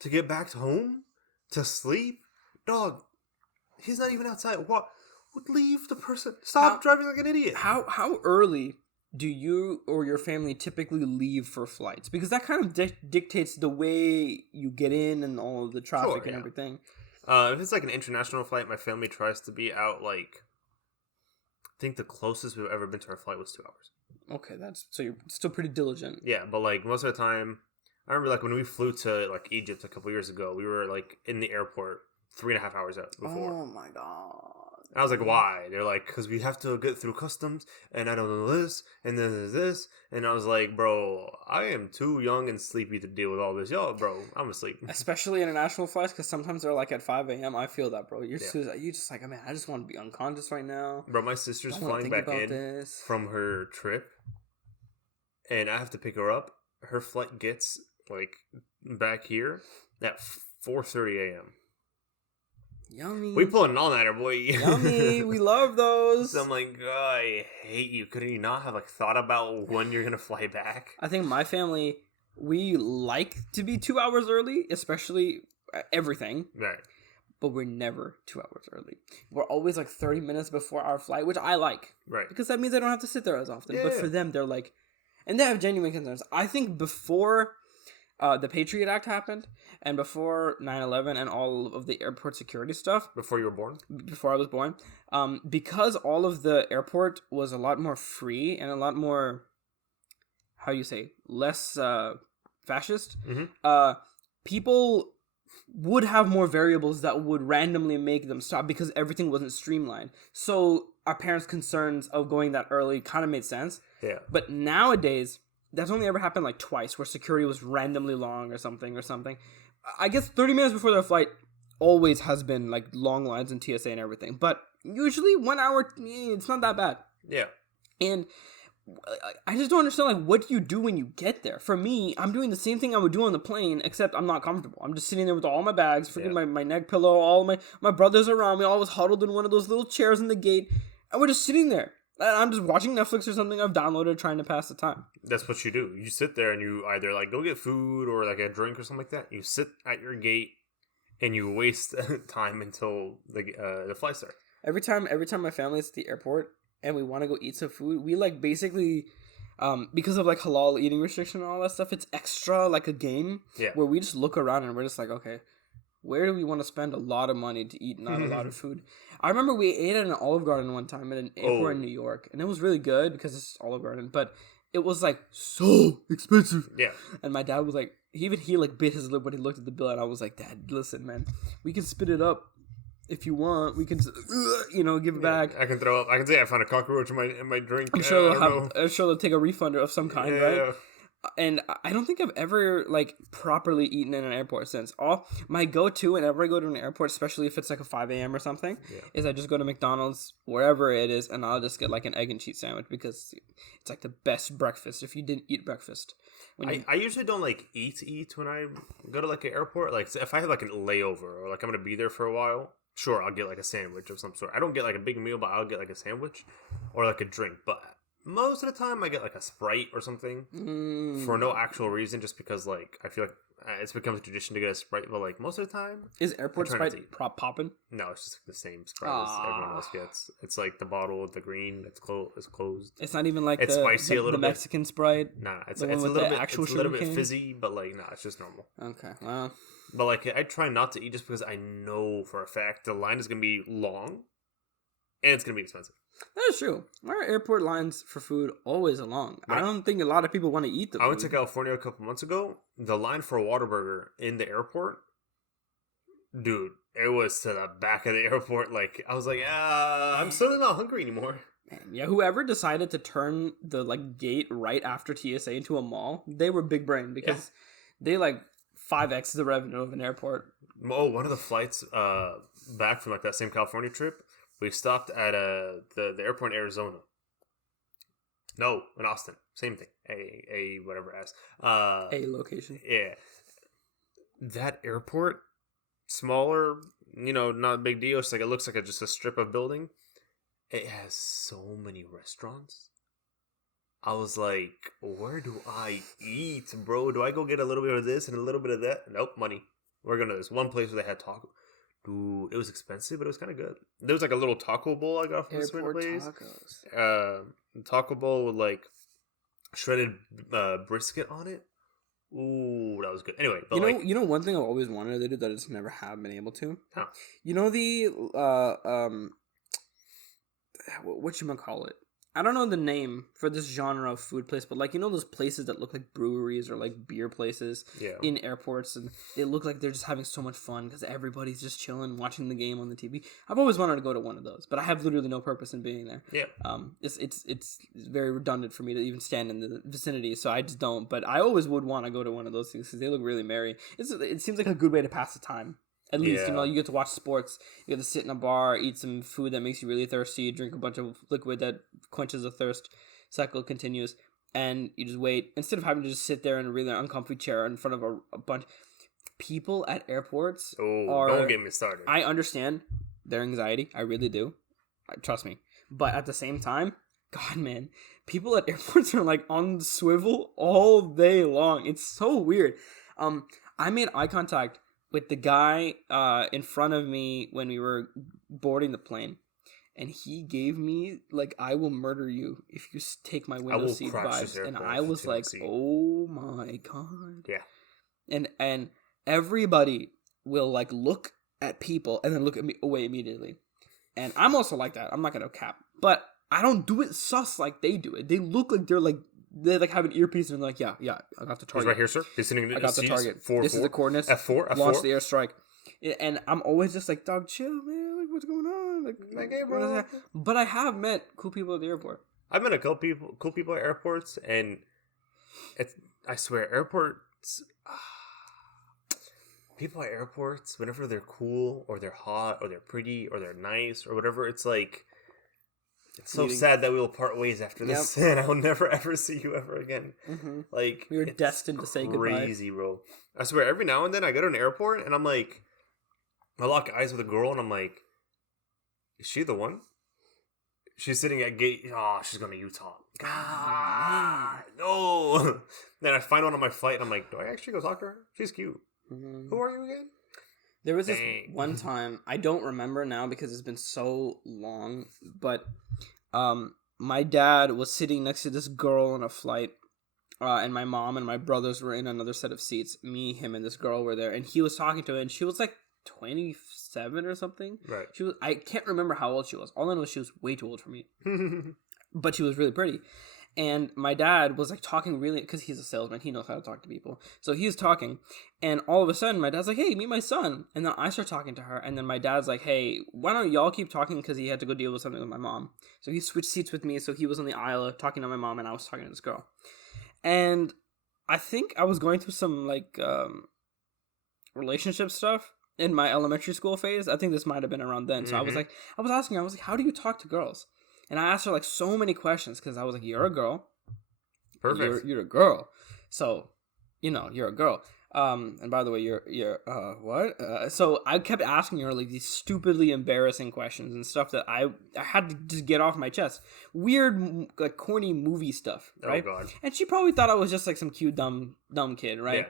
To get back home? To sleep? Dog, he's not even outside. What? Leave the person. Stop driving like an idiot. How early do you or your family typically leave for flights? Because that kind of dictates the way you get in and all of the traffic and everything. If it's like an international flight, my family tries to be out like, I think the closest we've ever been to our flight was 2 hours. Okay, so you're still pretty diligent. Yeah, but like most of the time, I remember like when we flew to like Egypt a couple years ago, we were like in the airport 3.5 hours out before. Oh my god. And I was like, why? They're like, because we have to get through customs, and I don't know this, and then there's this. And I was like, bro, I am too young and sleepy to deal with all this. Yo, bro, I'm asleep. Especially international flights, because sometimes they're like at 5 a.m. I feel that, bro. You're just like, man, I just want to be unconscious right now. Bro, my sister's flying back in from her trip, and I have to pick her up. Her flight gets, like, back here at 4:30 a.m. Yummy. We pulling an all-nighter, boy. Yummy. We love those. So I'm like, I hate you. Couldn't you not have like thought about when you're gonna fly back? I think my family, we like to be 2 hours early, especially everything. Right. But we're never 2 hours early. We're always like 30 minutes before our flight, which I like. Right. Because that means I don't have to sit there as often. Yeah. But for them, they're like, and they have genuine concerns. I think before the Patriot Act happened, and before 9/11 and all of the airport security stuff. Before you were born? Before I was born. Because all of the airport was a lot more free and a lot more, how do you say, less fascist, people would have more variables that would randomly make them stop because everything wasn't streamlined. So our parents' concerns of going that early kind of made sense. Yeah. But nowadays, that's only ever happened like twice, where security was randomly long or something. I guess 30 minutes before their flight always has been like long lines in TSA and everything. But usually 1 hour, it's not that bad. Yeah. And I just don't understand, like, what do you do when you get there? For me, I'm doing the same thing I would do on the plane, except I'm not comfortable. I'm just sitting there with all my bags, freaking my neck pillow, all my brothers around me, all was huddled in one of those little chairs in the gate, and we're just sitting there. And I'm just watching Netflix or something I've downloaded, trying to pass the time. That's what you do. You sit there and you either like go get food or like a drink or something like that. You sit at your gate and you waste time until the flight starts. Every time my family's at the airport and we want to go eat some food, we like basically, because of like halal eating restriction and all that stuff, it's extra like a game where we just look around and we're just like, okay, where do we want to spend a lot of money to eat not a lot of food? I remember we ate at an Olive Garden one time at an airport in New York, and it was really good because it's Olive Garden, but it was like so expensive. Yeah. And my dad was like, he like bit his lip when he looked at the bill, and I was like, Dad, listen, man, we can split it up if you want. We can, give it back. I can throw up. I can say I found a cockroach in my drink. I'm sure they'll take a refund of some kind, right? And I don't think I've ever like properly eaten in an airport since. All my go-to whenever I go to an airport, especially if it's like a 5 a.m. or something, is I just go to McDonald's, wherever it is, and I'll just get like an egg and cheese sandwich because it's like the best breakfast if you didn't eat breakfast. I usually don't like eat when I go to like an airport. Like if I have like a layover or like I'm gonna be there for a while, sure, I'll get like a sandwich of some sort. I don't get like a big meal, but I'll get like a sandwich or like a drink. But most of the time, I get like a Sprite or something for no actual reason, just because like I feel like it's become a tradition to get a Sprite. But like most of the time, is airport Sprite popping? No, it's just the same Sprite as everyone else gets. It's like the bottle with the green. It's closed. It's not even like it's spicy a little the bit. Mexican Sprite. Nah, it's a little bit fizzy, but like nah, it's just normal. Okay, well. But like I try not to eat just because I know for a fact the line is gonna be long, and it's gonna be expensive. That is true. Our airport lines for food always are long. Right. I don't think a lot of people want to eat the food. I went to California a couple months ago. The line for a Whataburger in the airport, dude, it was to the back of the airport. Like I was like, I'm certainly not hungry anymore. Man, yeah, whoever decided to turn the like gate right after TSA into a mall, they were big brain because they like 5x the revenue of an airport. Oh, one of the flights back from like that same California trip. We stopped at the airport in Arizona. No, in Austin. Same thing. A whatever S. A location. Yeah. That airport, smaller, not a big deal. It's like it looks like just a strip of building. It has so many restaurants. I was like, where do I eat, bro? Do I go get a little bit of this and a little bit of that? Nope, money. We're going to this one place where they had taco. Dude, it was expensive, but it was kind of good. There was like a little taco bowl I got from this place. Tacos. Taco bowl with like shredded brisket on it. Ooh, that was good. Anyway, but you know one thing I've always wanted to do that I just never have been able to. Huh? You know the whatchamacallit? I don't know the name for this genre of food place, but like those places that look like breweries or like beer places in airports, and they look like they're just having so much fun because everybody's just chilling, watching the game on the TV. I've always wanted to go to one of those, but I have literally no purpose in being there. Yeah. It's very redundant for me to even stand in the vicinity, so I just don't. But I always would want to go to one of those things because they look really merry. It seems like a good way to pass the time. At least, you get to watch sports, you get to sit in a bar, eat some food that makes you really thirsty, drink a bunch of liquid that quenches the thirst, cycle continues, and you just wait. Instead of having to just sit there in a really uncomfy chair in front of a bunch people at airports don't get me started. I understand their anxiety. I really do. Trust me. But at the same time, God, man, people at airports are like on the swivel all day long. It's so weird. I made eye contact with the guy in front of me when we were boarding the plane, and he gave me like "I will murder you if you take my window seat" vibes, and I was like, "Oh my god!" Yeah, and everybody will like look at people and then look at me away immediately, and I'm also like that. I'm not gonna cap, but I don't do it sus like they do it. They look like they like have an earpiece and they're like, yeah, I got the target. He's right here, sir. He's sitting in the I got the target. 4, this is the coordinates. F4. Launch the airstrike. And I'm always just like, dog, chill, man. Like, what's going on? Like hey, bro. But I have met cool people at the airport. I've met a couple cool people at airports, and I swear, airports. People at airports, whenever they're cool or they're hot or they're pretty or they're nice or whatever, it's like. It's so sad that we will part ways after this, and I'll never ever see you ever again. Mm-hmm. Like we were destined to say goodbye. Crazy, bro. I swear, every now and then I go to an airport and I'm like, I lock eyes with a girl and I'm like, is she the one? She's sitting at gate. Oh, she's going to Utah. God, no. Then I find one on my flight and I'm like, do I actually go talk to her? She's cute. Mm-hmm. Who are you again? There was this one time, I don't remember now because it's been so long, but my dad was sitting next to this girl on a flight, and my mom and my brothers were in another set of seats. Me, him, and this girl were there, and he was talking to her, and she was like 27 or something. Right. I can't remember how old she was. All I know is she was way too old for me. But she was really pretty. And my dad was like talking really, because he's a salesman, he knows how to talk to people. So he was talking, and all of a sudden my dad's like, hey, meet my son. And then I start talking to her, and then my dad's like, hey, why don't y'all keep talking, because he had to go deal with something with my mom. So he switched seats with me, so he was on the aisle talking to my mom, and I was talking to this girl. And I think I was going through some like relationship stuff in my elementary school phase. I think this might have been around then. So I was asking her, I was like, how do you talk to girls? And I asked her like so many questions because I was like, you're a girl. Perfect. You're a girl. So, you're a girl. And by the way, you're what? So I kept asking her like these stupidly embarrassing questions and stuff that I had to just get off my chest. Weird, like corny movie stuff, right? Oh God. And she probably thought I was just like some cute dumb kid, right?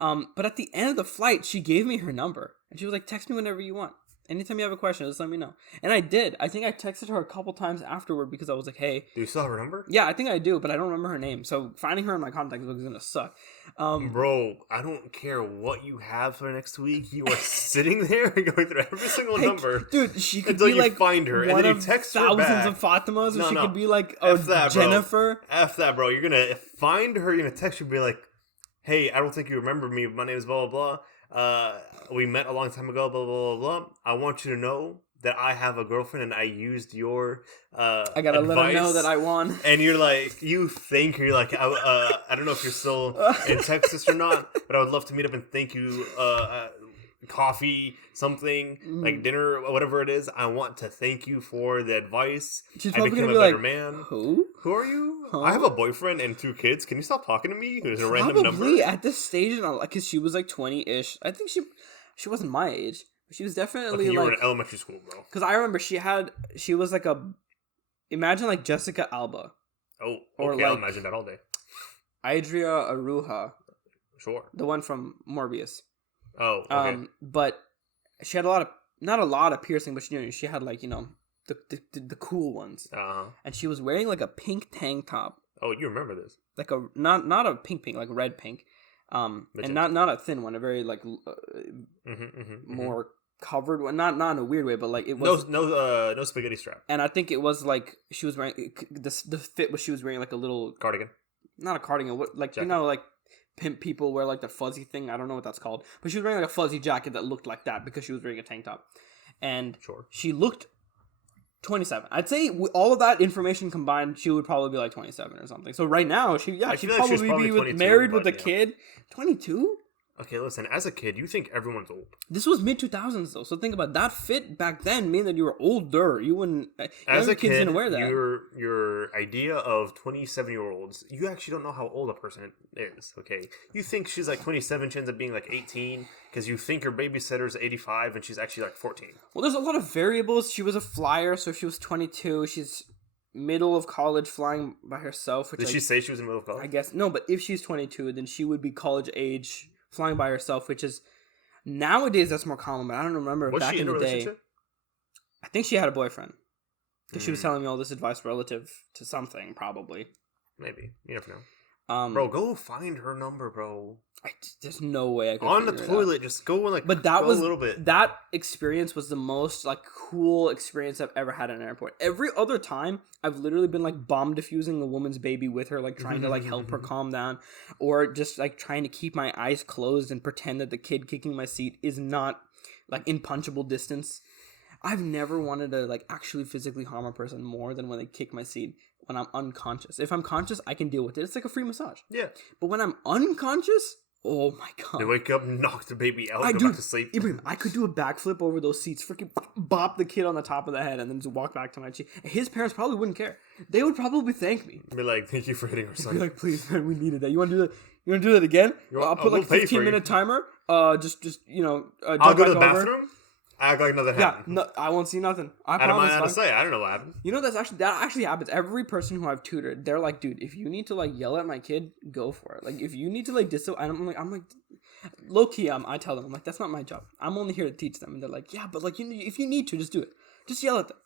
Yeah. But at the end of the flight, she gave me her number and she was like, "Text me whenever you want. Anytime you have a question, just let me know." And I did. I think I texted her a couple times afterward because I was like, "Hey." Do you still have her number? Yeah, I think I do, but I don't remember her name. So finding her in my contacts book is gonna suck. Bro, I don't care what you have for next week. You are sitting there and going through every single number, dude. She could until be you like find her, and then you text her thousands back. of Fatimas, or she could be like that, Jennifer. Bro. F that, bro. You're gonna find her. You're gonna text her, and be like, "Hey, I don't think you remember me. My name is blah blah blah. We met a long time ago. Blah blah blah blah. I want you to know that I have a girlfriend and I used your I gotta let her know that I won." And you're like, you're like, I don't know if you're still in Texas or not, but I would love to meet up and thank you. Coffee, something like dinner, whatever it is. I want to thank you for the advice. She's I probably became gonna a be better like, man. Who are you? Huh? I have a boyfriend and 2 kids. Can you stop talking to me? There's a random number. Probably at this stage, because she was like 20-ish. I think she wasn't my age. She was definitely you like, were in elementary school, bro. Because I remember she was like imagine like Jessica Alba. Oh, okay, or I'll imagine that all day. Adria Aruja. Sure. The one from Morbius. Oh, okay. But she had not a lot of piercing, but she had like, the cool ones. Uh-huh. And she was wearing like a pink tank top. Oh, you remember this? Like a not a pink, like red pink. And not a thin one, a very like more covered one, not in a weird way, but like it was no spaghetti strap. And I think it was like she was wearing the fit was she was wearing like a little cardigan, not a cardigan, like jacket. Like pimp people wear like the fuzzy thing. I don't know what that's called, but she was wearing like a fuzzy jacket that looked like that because she was wearing a tank top, and she looked 27. I'd say with all of that information combined, she would probably be like 27 or something. So right now, she'd probably be married with a kid. 22? Okay, listen, as a kid, you think everyone's old. This was mid-2000s, though, so think about that. Fit back then mean that you were older. You wouldn't... As a kid, didn't wear that. Your idea of 27-year-olds, you actually don't know how old a person is, okay? You think she's like 27, she ends up being like 18, because you think her babysitter's 85, and she's actually like 14. Well, there's a lot of variables. She was a flyer, so she was 22. She's middle of college flying by herself. Did she say she was in the middle of college? I guess. No, but if she's 22, then she would be college age... flying by herself, which is nowadays that's more common, but I don't remember back in the day. I think she had a boyfriend because she was telling me all this advice relative to something, probably. Maybe you never know. Bro, go find her number, bro. There's no way I could on the toilet. Just go and but that was a little bit. That experience was the most like cool experience I've ever had at an airport. Every other time, I've literally been like bomb defusing a woman's baby with her, like trying to like help her calm down, or just like trying to keep my eyes closed and pretend that the kid kicking my seat is not like in punchable distance. I've never wanted to like actually physically harm a person more than when they kick my seat when I'm unconscious. If I'm conscious, I can deal with it. It's like a free massage. Yeah. But when I'm unconscious, oh my god. They wake up, knock the baby out, go back to sleep. Ibrahim, I could do a backflip over those seats, freaking bop the kid on the top of the head, and then just walk back to my seat. His parents probably wouldn't care. They would probably thank me. Be like, thank you for hitting our son. Be like, please, man, we needed that. You want to do that? You want to do that again? I'll put like a 15-minute timer. Just I'll go to the bathroom. Act like nothing happened. No, I won't see nothing. I don't mind how to say. I don't know what happened. You know that actually happens. Every person who I've tutored, they're like, dude, if you need to like yell at my kid, go for it. Like if you need to like I'm like, low key, I tell them, I'm like, that's not my job. I'm only here to teach them. And they're like, yeah, but like if you need to, just do it. Just yell at them.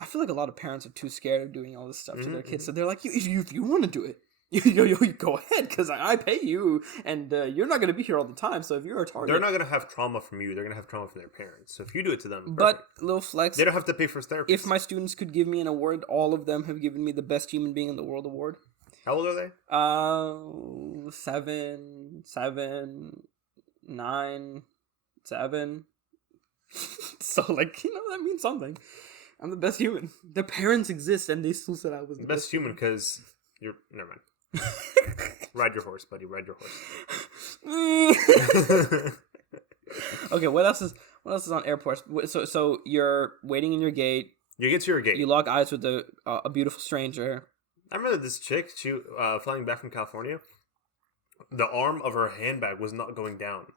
I feel like a lot of parents are too scared of doing all this stuff to their kids, so they're like, if you want to do it, you go ahead, because I pay you, and you're not going to be here all the time, so if you're a target... They're not going to have trauma from you, they're going to have trauma from their parents, so if you do it to them... But, little flex... They don't have to pay for therapy. If my students could give me an award, all of them have given me the best human being in the world award. How old are they? 7, 9, 7... So, like, that means something. I'm the best human. The parents exist, and they still said I was the best human, because... Never mind. Ride your horse, buddy. Ride your horse. Okay, what else is on airports? So you're waiting in your gate. You get to your gate. You lock eyes with a beautiful stranger. I remember this chick. She flying back from California. The arm of her handbag was not going down,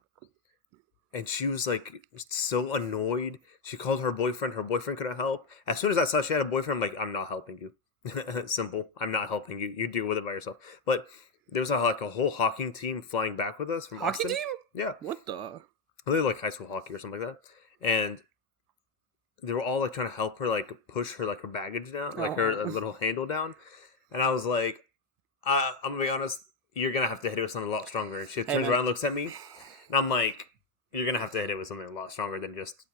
and she was like so annoyed. She called her boyfriend. Her boyfriend couldn't help. As soon as I saw she had a boyfriend, I'm like, I'm not helping you. Simple. I'm not helping you. You deal with it by yourself. But there was a whole hockey team flying back with us from hockey Austin. Team. Yeah. What the? They like high school hockey or something like that, and they were all like trying to help her like push her like her baggage down, like her little handle down, and I was like, I'm gonna be honest, you're gonna have to hit it with something a lot stronger. And she turns around and looks at me, and I'm like, you're gonna have to hit it with something a lot stronger than just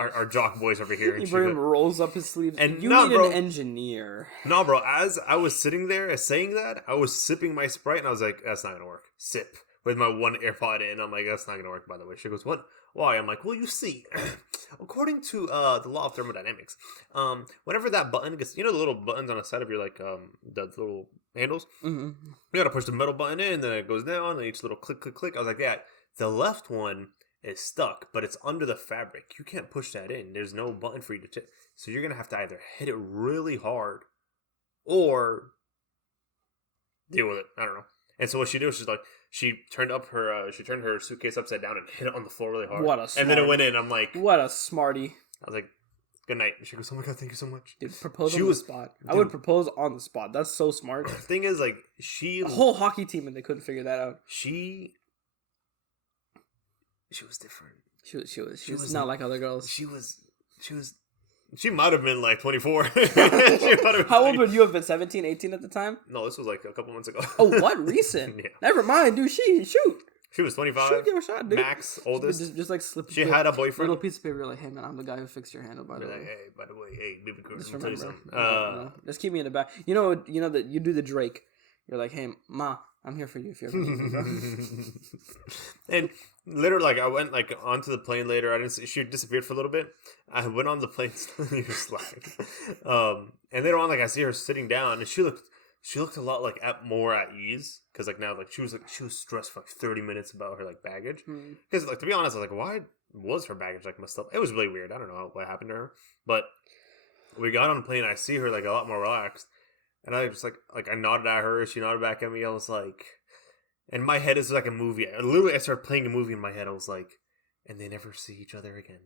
our jock boys over here. And Ibrahim rolls up his sleeves. And you need an engineer. No, bro. As I was sitting there saying that, I was sipping my Sprite, and I was like, that's not gonna work. Sip. With my one AirPod in, I'm like, that's not gonna work, by the way. She goes, what? Why? I'm like, well, you see, according to the law of thermodynamics, whenever that button gets, the little buttons on the side of your, like, the little handles, you gotta push the metal button in, then it goes down, and each little click, click, click. I was like, yeah, the left one is stuck, but it's under the fabric. You can't push that in. There's no button for you to so you're gonna have to either hit it really hard, or deal with it. I don't know. And so what she did was she turned her suitcase upside down and hit it on the floor really hard. What a smarty. And then it went in. I'm like, what a smarty. I was like, good night. And she goes, oh my god, thank you so much. Dude, propose on the spot. I would propose on the spot. That's so smart. The thing is, like, a whole hockey team and they couldn't figure that out. She was different. She was not like other girls. She might have been like 24. How old would you have been? 17, 18 at the time? No, this was like a couple months ago. Oh, what? Recent? Yeah. Never mind, dude. Shoot. She was 25. Shoot your shot, dude. Max, oldest. Just like slip. She had a boyfriend. Little piece of paper, like, hey man, I'm the guy who fixed your handle. By the way. Like, hey, by the way, baby girl. Just remember. No. Just keep me in the back. You know that you do the Drake. You're like, hey ma, I'm here for you if you ever need me. And literally, like, I went like onto the plane later. I didn't see, she disappeared for a little bit. I went on the plane. You're slacking. And later on, like, I see her sitting down, and she looked a lot like more at ease, because like now, like she was stressed for like 30 minutes about her like baggage. Because like, to be honest, I was like, why was her baggage like messed up? It was really weird. I don't know what happened to her, but we got on the plane. I see her like a lot more relaxed, and I just like I nodded at her. She nodded back at me. I was like, in my head, it's like a movie. I started playing a movie in my head. I was like, and they never see each other again.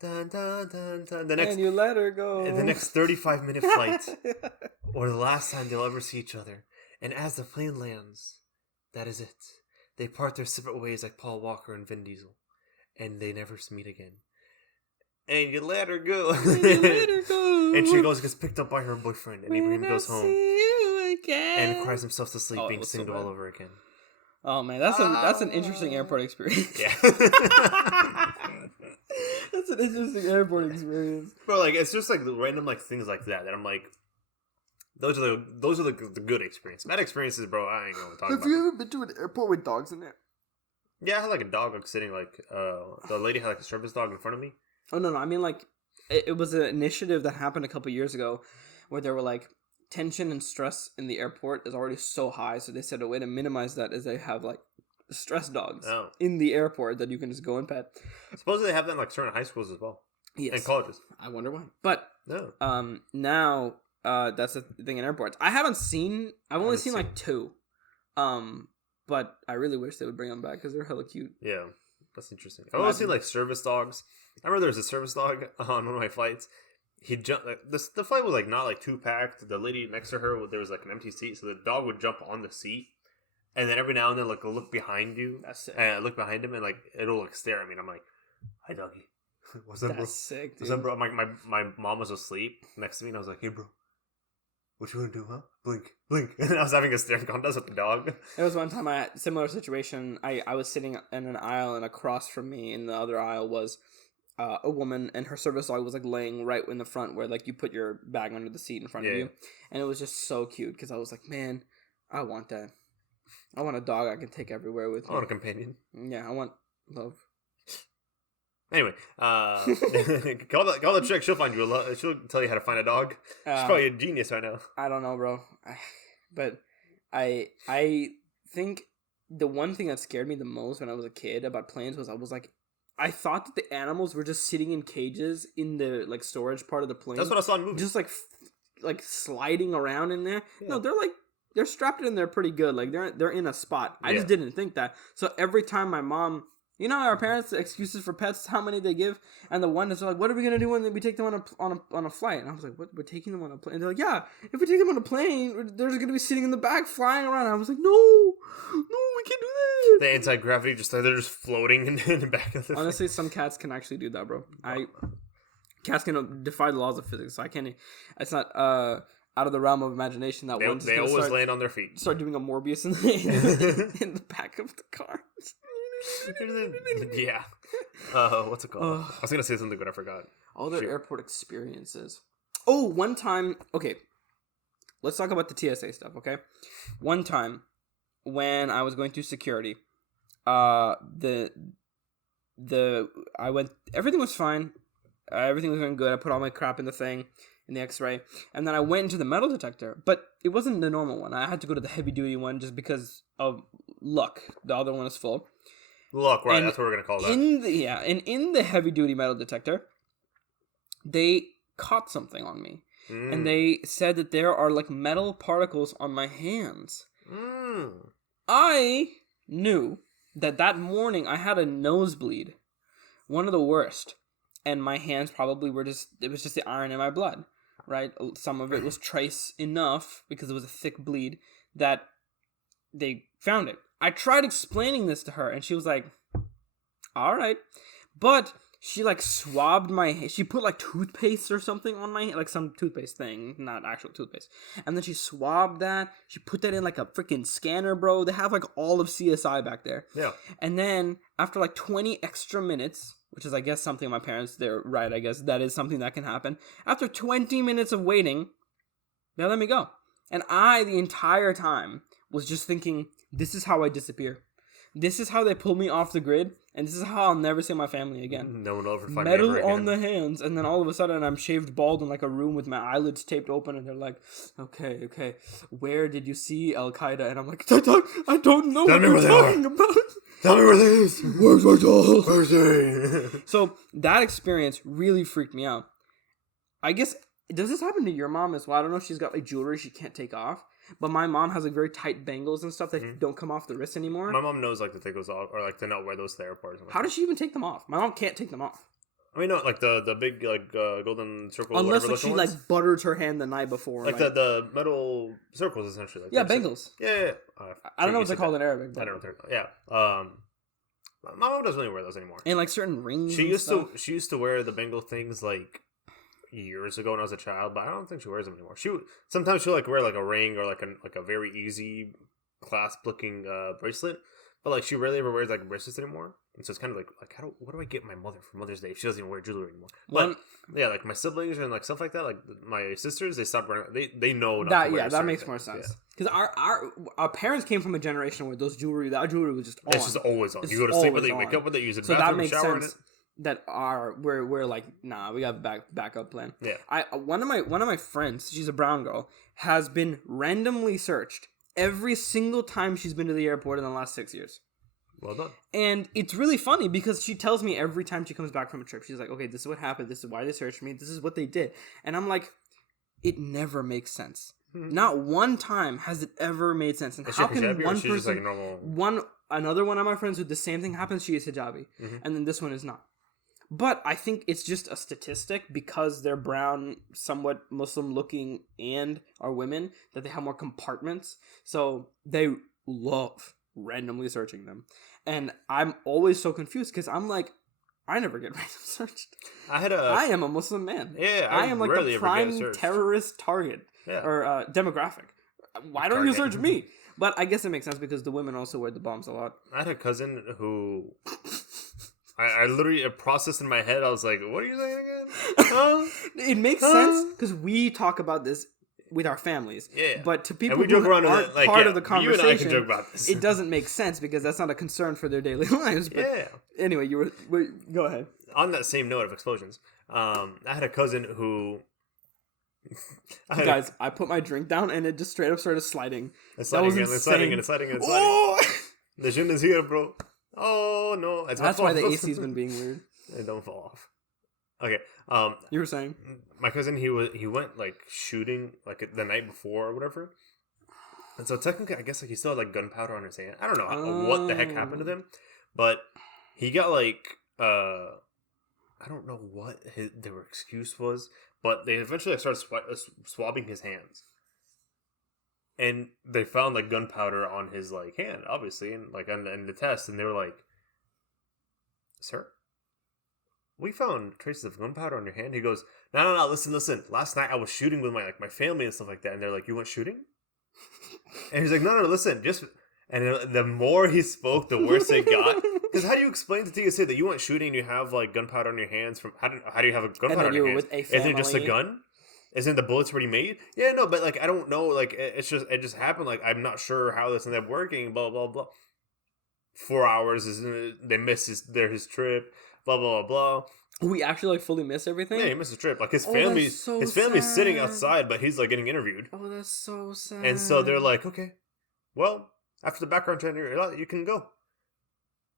Dun, dun, dun, dun. And you let her go. The next 35-minute flight, or the last time they'll ever see each other. And as the plane lands, that is it. They part their separate ways like Paul Walker and Vin Diesel, and they never meet again. And you let her go. And she gets picked up by her boyfriend, and Ibrahim goes home and cries himself to sleep, being single all over again. Oh man, that's an interesting airport experience. Yeah. That's an interesting airport experience. Bro, like, it's just like the random like things like that I'm like, those are the good experiences. Bad experiences, bro, I ain't gonna talk about. Have you ever been to an airport with dogs in it? Yeah, I had like a dog like sitting like the lady had like a service dog in front of me. Oh no, I mean like it was an initiative that happened a couple years ago where they were like, tension and stress in the airport is already so high, so they said a way to minimize that is they have like stress dogs in the airport that you can just go and pet. Supposedly they have that in like certain high schools as well. Yes. And colleges. I wonder why. But no. Now that's the thing in airports. I've only seen like 2. But I really wish they would bring them back because they're hella cute. Yeah, that's interesting. I've also seen like service dogs. I remember there was a service dog on one of my flights. He jumped. Like, the flight was like not like too packed. The lady next to her, there was like an empty seat, so the dog would jump on the seat, and then every now and then like look behind you. That's sick. And I look behind him, and like it'll like stare at me. And I'm like, "Hi, doggy. What's up, bro? That's sick, dude. What's up, bro?" My mom was asleep next to me, and I was like, "Hey, bro. What you want to do, huh? Blink, blink." And I was having a staring contest with the dog. There was one time I had a similar situation. I was sitting in an aisle, and across from me in the other aisle was a woman, and her service dog was like laying right in the front where like you put your bag under the seat in front of you. And it was just so cute because I was like, man, I want that. I want a dog I can take everywhere with me. I want a companion. Yeah, I want love. Anyway, call the chick. She'll find you. She'll tell you how to find a dog. She's probably a genius right now. I don't know, bro. But I think the one thing that scared me the most when I was a kid about planes was I thought that the animals were just sitting in cages in the like storage part of the plane. That's what I saw in movies. Just like sliding around in there. Yeah. No, they're strapped in there pretty good. Like they're in a spot. I just didn't think that. So every time my mom, our parents' excuses for pets, how many they give, and the one is like, "What are we gonna do when we take them on a flight?" And I was like, "What? We're taking them on a plane?" And they're like, "Yeah, if we take them on a plane, they're just gonna be sitting in the back flying around." And I was like, "No, we can't do that." The anti-gravity they're just floating in the back of the Honestly, some cats can actually do that, bro. Cats can defy the laws of physics, so I can't. It's not out of the realm of imagination that they always land on their feet. Start doing a Morbius in the back of the car. Yeah. What's it called? I was gonna say something, but I forgot. All their airport experiences. Oh, one time. Okay, let's talk about the TSA stuff. Okay, one time when I was going through security, I went. Everything was fine. Everything was going good. I put all my crap in the thing, in the X-ray, and then I went into the metal detector. But it wasn't the normal one. I had to go to the heavy duty one just because of luck. The other one is full. Luck, right? And that's what we're gonna call that. In the heavy duty metal detector, they caught something on me, and they said that there are like metal particles on my hands. I knew that morning I had a nosebleed, one of the worst, and my hands probably it was just the iron in my blood, right? Some of it was trace enough because it was a thick bleed that they found it. I tried explaining this to her, and she was like, all right. But she, like, swabbed she put, like, toothpaste or something on my hand, like, some toothpaste thing, not actual toothpaste. And then she swabbed that. She put that in, like, a freaking scanner, bro. They have, like, all of CSI back there. Yeah. And then, after, like, 20 extra minutes, which is, I guess, something my parents, they're right, I guess, that is something that can happen. After 20 minutes of waiting, they let me go. And I, the entire time, was just thinking, this is how I disappear. This is how they pull me off the grid, and this is how I'll never see my family again. No one will ever find me metal ever again. On the hands, and then all of a sudden I'm shaved bald in like a room with my eyelids taped open, and they're like, okay, where did you see Al-Qaeda? And I'm like, I don't know what you're talking about. Tell me where they is. Where's my doll? Where's they? So that experience really freaked me out. I guess, does this happen to your mom as well? I don't know if she's got like jewelry she can't take off. But my mom has like very tight bangles and stuff that don't come off the wrist anymore. My mom knows like to take those off or like to not wear those to the airport. How does she even take them off? My mom can't take them off. I mean, no, like the big like golden circle. Unless like she like butters her hand the night before. Like the metal circles essentially. Like, yeah, bangles. Yeah. I don't know what they call in Arabic. But... I don't know what they're called. Yeah. My mom doesn't really wear those anymore. And like certain rings. She used to wear the bangle things like years ago when I was a child, but I don't think she wears them anymore. Sometimes she'll like wear like a ring or like a very easy clasp looking bracelet, but like she rarely ever wears like bracelets anymore. And so it's kind of like what do I get my mother for Mother's Day if she doesn't even wear jewelry anymore? But yeah, like my siblings and like stuff like that, like my sisters, they stopped wearing. They know not to wear that makes more sense. Because our parents came from a generation where that jewelry was just on. It's just always on. You go to sleep with it, you wake up with it, use it. So bathroom, that makes shower sense. That we're like, nah, we got a backup plan. Yeah. One of my friends, she's a brown girl, has been randomly searched every single time she's been to the airport in the last 6 years. Well done. And it's really funny because she tells me every time she comes back from a trip, she's like, okay, this is what happened, this is why they searched me, this is what they did. And I'm like, it never makes sense. Not one time has it ever made sense. And how can one person, like another one of my friends with the same thing happens, she is hijabi, and then this one is not. But I think it's just a statistic because they're brown, somewhat Muslim-looking, and are women, that they have more compartments. So they love randomly searching them. And I'm always so confused because I'm like, I never get random searched. I am a Muslim man. Yeah, I am like the prime terrorist target or demographic. Why don't you search me? But I guess it makes sense because the women also wear the bombs a lot. I had a cousin who... I literally processed in my head. I was like, "What are you saying again?" It makes sense because we talk about this with our families. Yeah. But to people who aren't part of the conversation, you and I can joke about this. It doesn't make sense because that's not a concern for their daily lives. But anyway, go ahead. On that same note of explosions, I had a cousin who Guys, I put my drink down and it just straight up started sliding. It's sliding again. It's sliding and it's sliding and it's sliding. Oh! The gin is here, bro. Oh no! That's why the AC's been being weird. It don't fall off. Okay. You were saying my cousin he went like shooting like the night before or whatever, and so technically I guess like he still had like gunpowder on his hand. I don't know what the heck happened to him, but he got like I don't know what their excuse was, but they eventually started swabbing his hands, and they found like gunpowder on his like hand, obviously, and like on the test, and they were like, "Sir, we found traces of gunpowder on your hand." He goes, "No, listen. Last night I was shooting with my family and stuff like that." And they're like, "You went shooting?" And he's like, "No, listen, just." And the more he spoke, the worse it got. Because how do you explain to TSA that you went shooting and you have like gunpowder on your hands? From how do you have a gunpowder on your hands? Isn't it just a gun? Isn't the bullets already made? Yeah, no, but like I don't know. Like it just happened. Like I'm not sure how this ended up working. Blah blah blah. 4 hours they miss his trip. Blah blah blah. We actually like fully miss everything. Yeah, he missed his trip. Like his family's sitting outside, but he's like getting interviewed. Oh, that's so sad. And so they're like, okay, well, after the background check, you can go.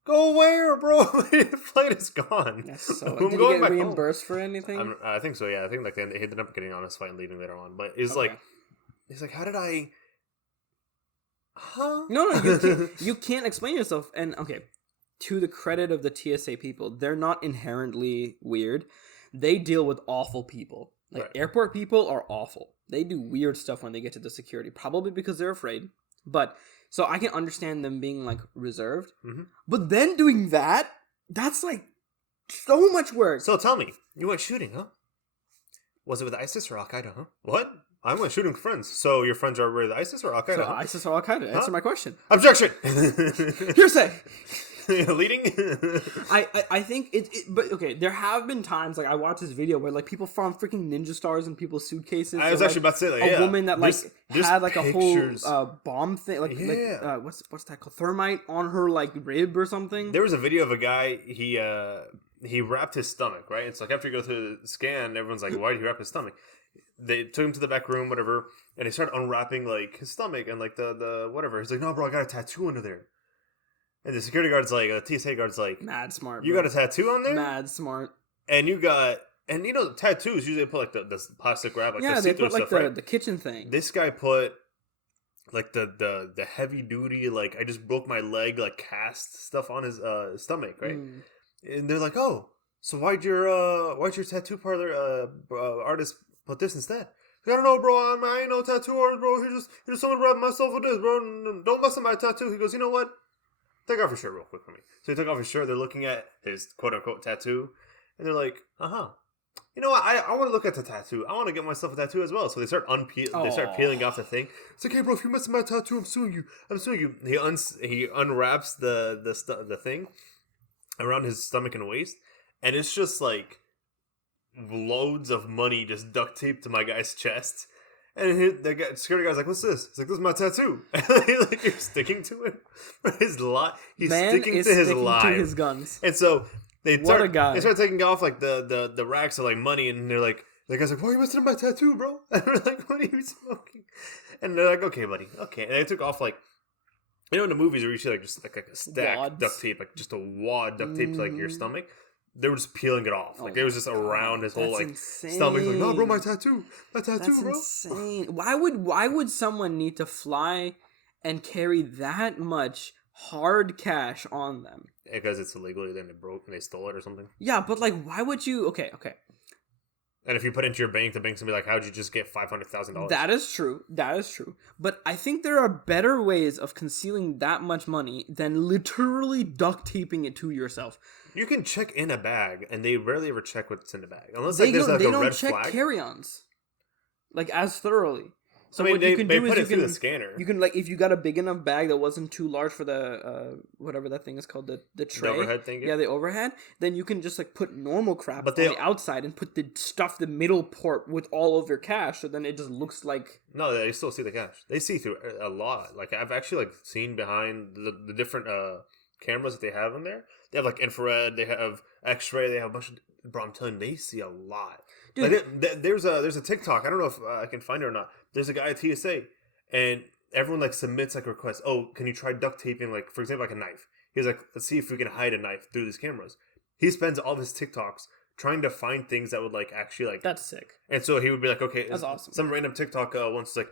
Go where, bro? The flight is gone. That's so. Did you get reimbursed for anything? I think so. Yeah, I think like they ended up getting on his flight and leaving later on. But he's like, how did I? Huh? No, you can't explain yourself. And okay, to the credit of the TSA people, they're not inherently weird. They deal with awful people. Like airport people are awful. They do weird stuff when they get to the security, probably because they're afraid. But so I can understand them being like reserved. Mm-hmm. But then doing that's like so much work. So tell me, you went shooting, huh? Was it with ISIS or Al Qaeda, huh? What? I went shooting with friends. So your friends are with ISIS or Al Qaeda? So ISIS or Al Qaeda? Answer my question. Objection. Hearsay. Leading. I think but okay, there have been times like I watched this video where like people found freaking ninja stars in people's suitcases. I was actually about to say that. A woman that like had like pictures. A whole bomb thing, like what's that called? Thermite on her like rib or something. There was a video of a guy. He wrapped his stomach, right? It's like after you go through the scan, everyone's like, "Why did he wrap his stomach?" They took him to the back room, whatever, and they started unwrapping like his stomach and like the whatever. He's like, "No, bro, I got a tattoo under there." And the security guard's like, TSA guard's like, mad smart. You got a tattoo on there? Mad smart. And you got, and you know, tattoos usually put like the plastic wrap, like they put like the kitchen thing. This guy put like the heavy duty, like I just broke my leg, like cast stuff on his stomach, right? And they're like, oh, so why'd your tattoo parlor artist put this instead? I don't know, bro. I ain't no tattoo artist, bro. He just someone wrapped myself with this, bro. Don't mess up my tattoo. He goes, you know what? Take off your shirt real quick for me. So he took off his shirt. They're looking at his quote-unquote tattoo. And they're like, you know what? I want to look at the tattoo. I want to get myself a tattoo as well. So they start peeling off the thing. It's like, hey, bro, if you mess with my tattoo, I'm suing you. He unwraps the thing around his stomach and waist. And it's just like loads of money just duct taped to my guy's chest. And the security guy's like, "What's this?" He's like, "This is my tattoo." Like you're sticking to it. He's sticking to his guns. And so they start taking off like the racks of like money, and they're like, the guy's like, "Why are you messing up my tattoo, bro?" And we're like, "What are you smoking?" And they're like, "Okay, buddy, okay." And they took off like, you know, in the movies where you see like just like a stack duct tape, like just a wad duct tape to like your stomach. They were just peeling it off. Like, it was just around his whole, like, stomach. He's like, no, bro, my tattoo, bro. That's insane. Why would someone need to fly and carry that much hard cash on them? Because it's illegal, then it broke and they stole it or something. Yeah, but, like, why would you... Okay. And if you put it into your bank, the bank's gonna be like, how'd you just get $500,000? That is true. But I think there are better ways of concealing that much money than literally duct taping it to yourself. You can check in a bag, and they rarely ever check what's in the bag. Unless like, there's like a red flag. They don't check carry-ons, like, as thoroughly. So I mean, what you can do is through the scanner. You can, like, if you got a big enough bag that wasn't too large for the, whatever that thing is called, the tray. The overhead thing? Yeah, the overhead. Then you can just, like, put normal crap on the outside and put the middle port with all of your cash, so then it just looks like... No, they still see the cash. They see through a lot. Like, I've actually, like, seen behind the different, cameras that they have in there. They have like infrared, they have X-ray, they have a bunch of. Bro, I'm telling you, they see a lot. Dude, like, there's a TikTok. I don't know if I can find it or not. There's a guy at TSA, and everyone like submits like requests. Oh, can you try duct taping, like for example, like a knife? He's like, let's see if we can hide a knife through these cameras. He spends all of his TikToks trying to find things that would like actually like. That's sick. And so he would be like, okay, that's awesome. Some random TikTok once like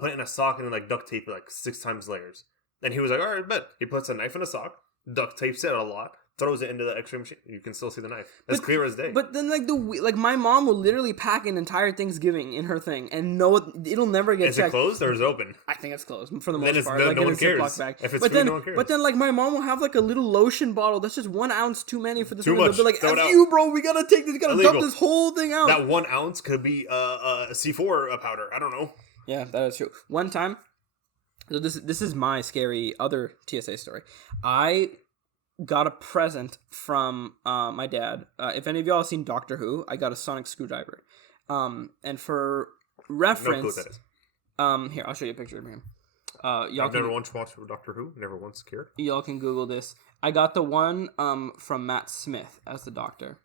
put it in a sock and then like duct tape it like 6 times layers. And he was like, all right, bet. He puts a knife in a sock, duct tapes it a lot, throws it into the X-ray machine. You can still see the knife. That's clear as day. But then like my mom will literally pack an entire Thanksgiving in her thing and it'll never get checked. Is it closed or is it open? I think it's closed for the most part. Then like no in one a cares. Ziploc bag. If it's but food, then, no one cares. But then like my mom will have like a little lotion bottle that's just 1 ounce too many for this. Too much. They'll be like, Throw it F out. you, bro. We gotta take this. We gotta Illegal. dump this whole thing out. That 1 ounce could be a C4 powder. I don't know. Yeah, that is true. One time, so this is my scary other TSA story. I got a present from my dad. If any of y'all have seen Doctor Who, I got a sonic screwdriver. And for reference, no clue what that is. Here I'll show you a picture of him. I've never once watched Doctor Who. Never once cared. Y'all can Google this. I got the one from Matt Smith as the Doctor.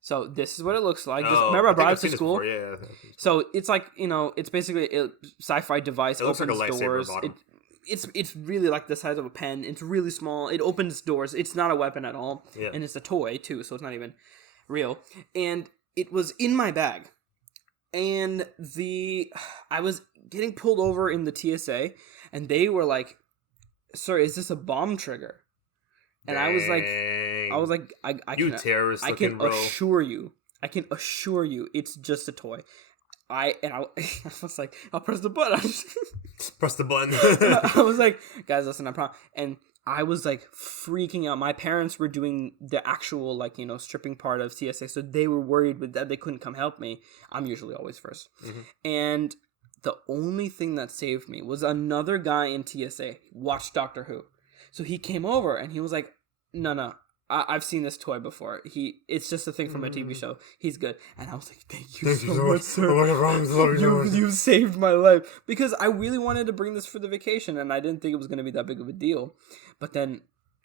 So this is what it looks like. Remember I brought it to school? Yeah. So it's like, it's basically a sci-fi device. It looks like a lightsaber doors. bottom. It's really like the size of a pen. It's really small. It opens doors. It's not a weapon at all. Yeah. And it's a toy too, so it's not even real. And it was in my bag. And I was getting pulled over in the TSA, and they were like, "Sir, is this a bomb trigger?" And Dang. I was like, I can assure you, it's just a toy. I was like, I'll press the button. Press the button. I was like, guys, listen, I promise. And I was like freaking out. My parents were doing the actual stripping part of TSA, so they were worried with that. They couldn't come help me. I'm usually always first. Mm-hmm. And the only thing that saved me was another guy in TSA watched Doctor Who. So he came over and he was like, no. I've seen this toy before. It's just a thing from a TV show. He's good. And I was like, thank you so much, sir. You saved my life. Because I really wanted to bring this for the vacation, and I didn't think it was going to be that big of a deal. But then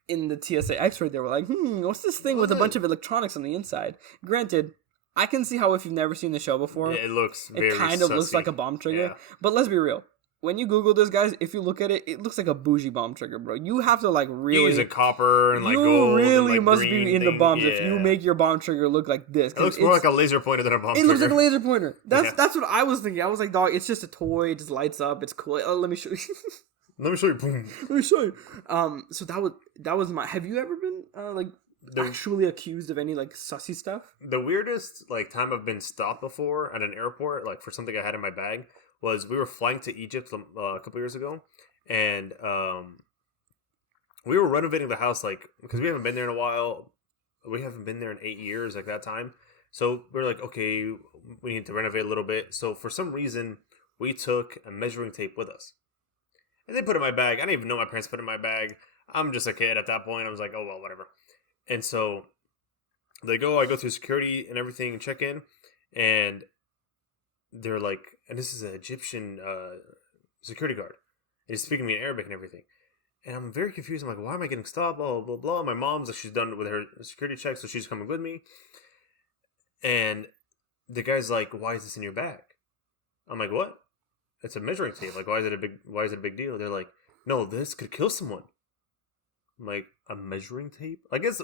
in the TSA X-ray, they were like, what's this thing with a bunch of electronics on the inside? Granted, I can see how if you've never seen the show before, it looks it kind of looks like a bomb trigger. Yeah. But let's be real. When you Google this, guys, if you look at it, it looks like a bougie bomb trigger, bro. You have to really use a copper and gold. You really and, must be into bombs if you make your bomb trigger look like this. It looks more like a laser pointer than a bomb trigger. It looks like a laser pointer. That's what I was thinking. I was like, dog, it's just a toy. It just lights up. It's cool. Oh, let me show you. Let me show you. Boom. Let me show you. So that was my. Have you ever been actually accused of any sussy stuff? The weirdest time I've been stopped before at an airport, for something I had in my bag, was we were flying to Egypt a couple years ago, and we were renovating the house, because we haven't been there in a while. We haven't been there in 8 years, that time. So we were like, okay, we need to renovate a little bit. So for some reason, we took a measuring tape with us. And they put it in my bag. I didn't even know my parents put it in my bag. I'm just a kid at that point. I was like, oh, well, whatever. And so I go through security and everything and check in, and they're like, and this is an Egyptian security guard. And he's speaking to me in Arabic and everything. And I'm very confused. I'm like, why am I getting stopped? Blah, blah, blah. My mom's she's done with her security check, so she's coming with me. And the guy's like, why is this in your bag? I'm like, what? It's a measuring tape. Why is it a big deal? They're like, no, this could kill someone. I'm like, a measuring tape? It's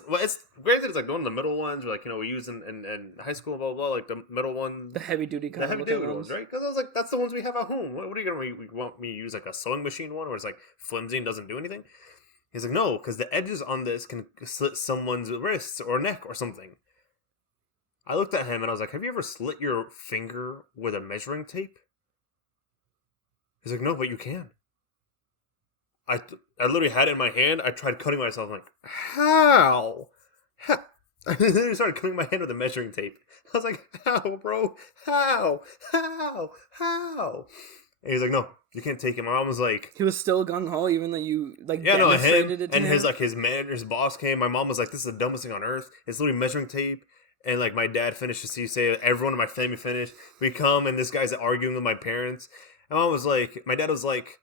granted, it's one of the middle ones, or we use in high school, blah, blah, blah, the middle one. The heavy duty kind of ones, right? Because I was like, that's the ones we have at home. What are you going to want me to use, a sewing machine one, where it's flimsy and doesn't do anything? He's like, no, because the edges on this can slit someone's wrists or neck or something. I looked at him and I was like, have you ever slit your finger with a measuring tape? He's like, no, but you can. I literally had it in my hand. I tried cutting myself. I'm like, how? I literally started cutting my hand with a measuring tape. I was like, how, bro? How? And he's like, no, you can't take it. My mom was like... He was still gung-ho, even though you, demonstrated it to him? And his manager's boss came. My mom was like, this is the dumbest thing on earth. It's literally measuring tape. And, my dad finished his CSA. Everyone in my family finished. We come, and this guy's arguing with my parents. And my dad was like...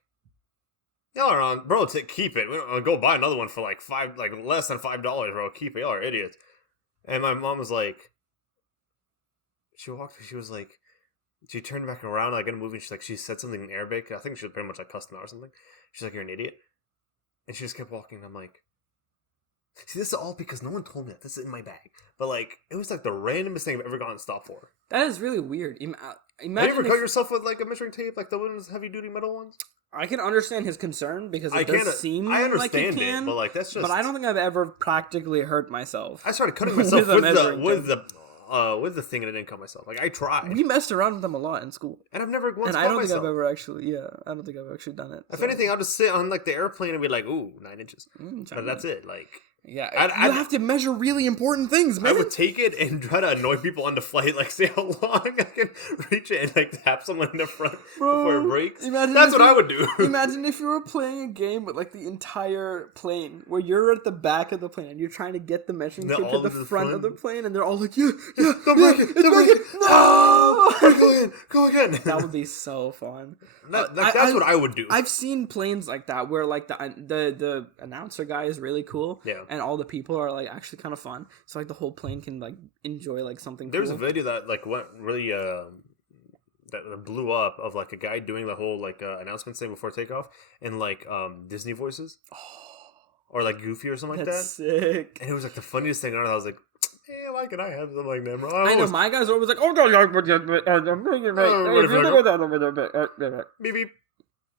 Y'all are on, bro. Keep it. We don't go buy another one for like less than $5, bro. Keep it. Y'all are idiots. And my mom was like, she was like, she turned back around like in a movie. And she's like, she said something in Arabic. I think she was pretty much like cussing out or something. She's like, you're an idiot. And she just kept walking. I'm like, see, this is all because no one told me that. This is in my bag. But like, it was like the randomest thing I've ever gotten stopped for. That is really weird. Imagine have you ever cut yourself with like a measuring tape, like the ones heavy duty metal ones? I can understand his concern because it does seem like it can, but like that's just. But I don't think I've ever practically hurt myself. I started cutting myself with the thing and I didn't cut myself. Like I tried. We messed around with them a lot in school, and I've never once. And I don't think I've ever actually. Yeah, I don't think I've actually done it. If anything, I'll just sit on like the airplane and be like, "Ooh, 9 inches," but that's it. Like. Yeah, you have to measure really important things, man. I would take it and try to annoy people on the flight, like say how long I can reach it and like tap someone in the front before it breaks. That's what I would do. Imagine if you were playing a game with like the entire plane, where you're at the back of the plane and you're trying to get the measuring tape to the front of the plane, and they're all like, "Yeah, don't break it, don't break it, no!" Go again. That would be so fun. That's what I would do. I've seen planes like that where like the announcer guy is really cool, and all the people are like actually kind of fun. So like the whole plane can like enjoy like something. There's a video that like went really that blew up of like a guy doing the whole like announcement thing before takeoff in like Disney voices, or like Goofy or something like that. That's sick. And it was like the funniest thing on earth. I was like, hey, why can I have something like that, bro? I know my guys are always like, "Oh no, beep beep."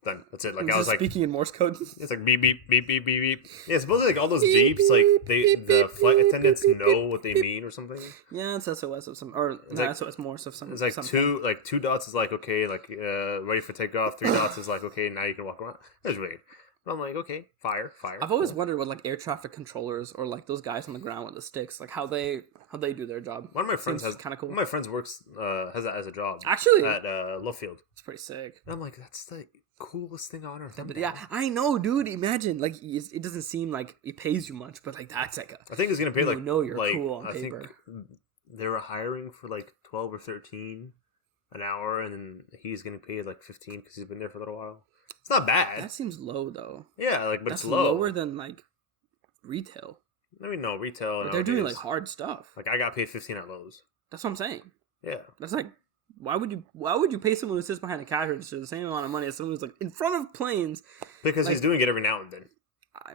Done. That's it. Like I was like speaking in Morse code. It's like beep beep beep beep beep beep. Yeah, supposedly like all those beeps, like the flight attendants know what they mean or something. Yeah, it's SOS of some, or SOS Morse of some. It's like two dots is like okay, like ready for takeoff. 3 dots is like okay, now you can walk around. That's weird. But I'm like, okay, fire. I've always wondered what like air traffic controllers or like those guys on the ground with the sticks, like how they do their job. One of my friends has kind of cool. One of my friends works has that as a job. Actually, at Love Field. It's pretty sick. And I'm like, that's the coolest thing on earth. Yeah, I know, dude. Imagine like it doesn't seem like it pays you much, but like that's like I think it's gonna pay like you're cool on paper. Think they were hiring for like 12 or 13 an hour, and then he's getting paid like 15 because he's been there for a little while. It's not bad. That seems low though. Yeah, like but that's it's low. Lower than like retail. I mean, no retail. But they're doing like hard stuff. Like I got paid 15 at Lowe's. That's what I'm saying. Yeah, that's like. Why would you pay someone who sits behind a cash register the same amount of money as someone who's like in front of planes? Because he's doing it every now and then.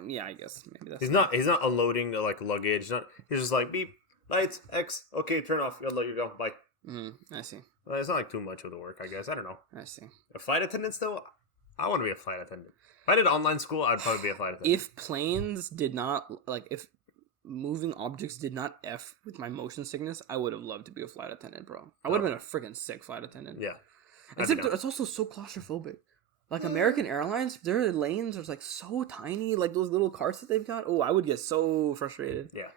Yeah, I guess maybe that's. He's not unloading like luggage. He's just like beep lights X. Okay, turn off. I'll let you go. Bye. I see. Well, it's not like too much of the work, I guess. I don't know. I see. A flight attendant though, I want to be a flight attendant. If I did online school, I'd probably be a flight attendant. If planes did not if moving objects did not F with my motion sickness, I would have loved to be a flight attendant, bro. I would have been a freaking sick flight attendant. Yeah. Except it's also so claustrophobic. Like American Airlines, their lanes are like so tiny, like those little carts that they've got. Oh, I would get so frustrated. Yeah.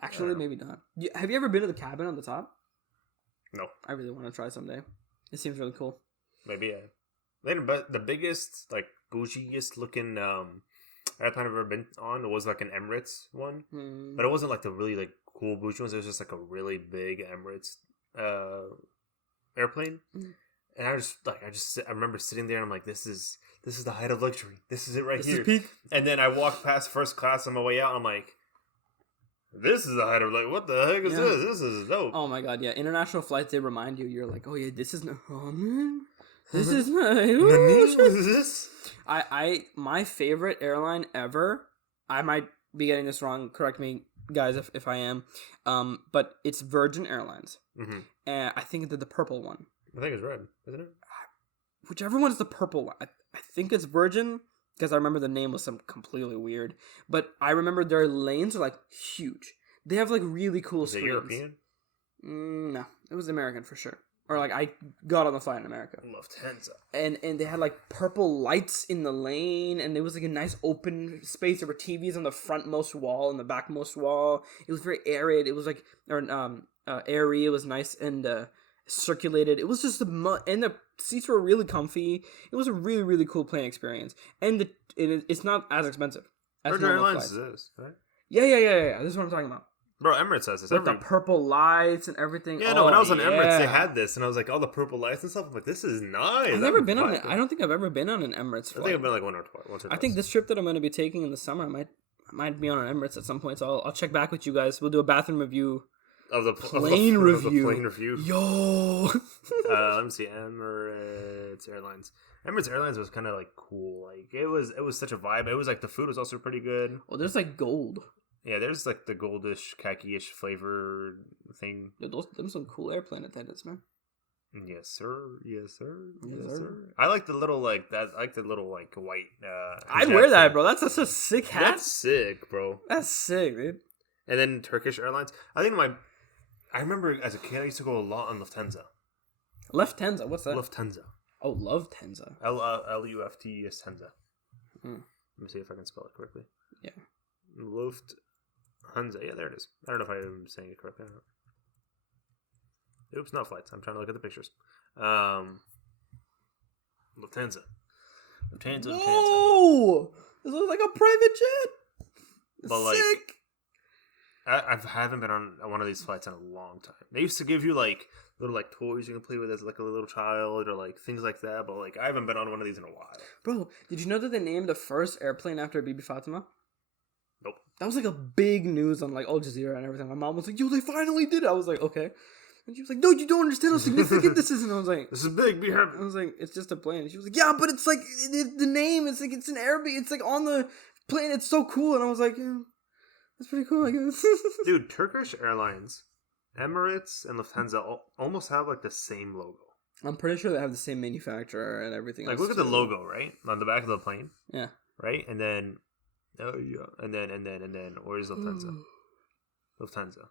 Actually, maybe not. Have you ever been to the cabin on the top? No. I really want to try someday. It seems really cool. Maybe, yeah. But the biggest, like, bougiest looking airplane I've ever been on was like an Emirates one. But it wasn't like the really like cool bougie ones. It was just like a really big Emirates airplane. And I remember sitting there and I'm like, this is the height of luxury. This is it right here. Peak. And then I walked past first class on my way out and I'm like, this is the height of like, what the heck is this? This is dope. Oh my god, yeah. International flights, they remind you, you're like, oh yeah, this is not, oh man. This is not, what is this? My favorite airline ever, I might be getting this wrong, correct me guys if I am, but it's Virgin Airlines. And I think they're the purple one. I think it's red, isn't it? Whichever one's the purple one. I think it's Virgin, because I remember the name was some completely weird. But I remember their lanes are like huge. They have like really cool screens. Is it European? No, it was American for sure. Or like I got on the flight in America. Lufthansa. And they had like purple lights in the lane, and it was like a nice open space. There were TVs on the frontmost wall and the backmost wall. It was very arid. It was like airy. It was nice and circulated. It was just and the seats were really comfy. It was a really, really cool plane experience. And it's not as expensive as Virgin Airlines is this, right? Yeah. This is what I'm talking about. Bro, Emirates has this. With the purple lights and everything. Yeah, no, when I was on Emirates, they had this, and I was like, all the purple lights and stuff. I'm like, this is nice. I've never been on it. I don't think I've ever been on an Emirates flight. I think I've been like once or twice. I think this trip that I'm going to be taking in the summer, I might be on an Emirates at some point, so I'll check back with you guys. We'll do a bathroom review. Of the plane review. Plane review. Yo! Let me see. Emirates Airlines. Emirates Airlines was kind of like cool. Like it was such a vibe. It was like the food was also pretty good. Well, there's like gold. Yeah, there's like the goldish, khaki-ish flavor thing. Dude, those some cool airplane attendants, man. Yes, sir. Yes, sir. Yes, sir. I like the little like that. I like the little like white. I'd wear that, bro. That's such a sick hat. That's sick, bro. That's sick, dude. And then Turkish Airlines. I remember as a kid I used to go a lot on Lufthansa. Lufthansa, what's that? Lufthansa. Oh, Lufthansa. Lufts Tenza. Let me see if I can spell it correctly. Yeah. Lufthansa. Yeah, there it is. I don't know if I'm saying it correctly. Oops, not flights. I'm trying to look at the pictures. Lufthansa. Whoa! This looks like a private jet. But sick. Like, I haven't been on one of these flights in a long time. They used to give you like little like toys you can play with as like a little child or like things like that. But like I haven't been on one of these in a while. Bro, did you know that they named the first airplane after Bibi Fatima? Nope. That was like a big news on like Al Jazeera and everything. My mom was like, "Yo, they finally did it." I was like, "Okay." And she was like, "No, you don't understand how significant this is." And I was like, "This is big, be happy." I was like, "It's just a plane." And she was like, "Yeah, but it's like the name. It's like it's an airbase. It's like on the plane. It's so cool." And I was like, "Yeah, that's pretty cool, I guess." Dude, Turkish Airlines, Emirates, and Lufthansa almost have like the same logo. I'm pretty sure they have the same manufacturer and everything. Like, look at the logo, right, on the back of the plane. Yeah. Right, and then, and then, where's Lufthansa? Lufthansa.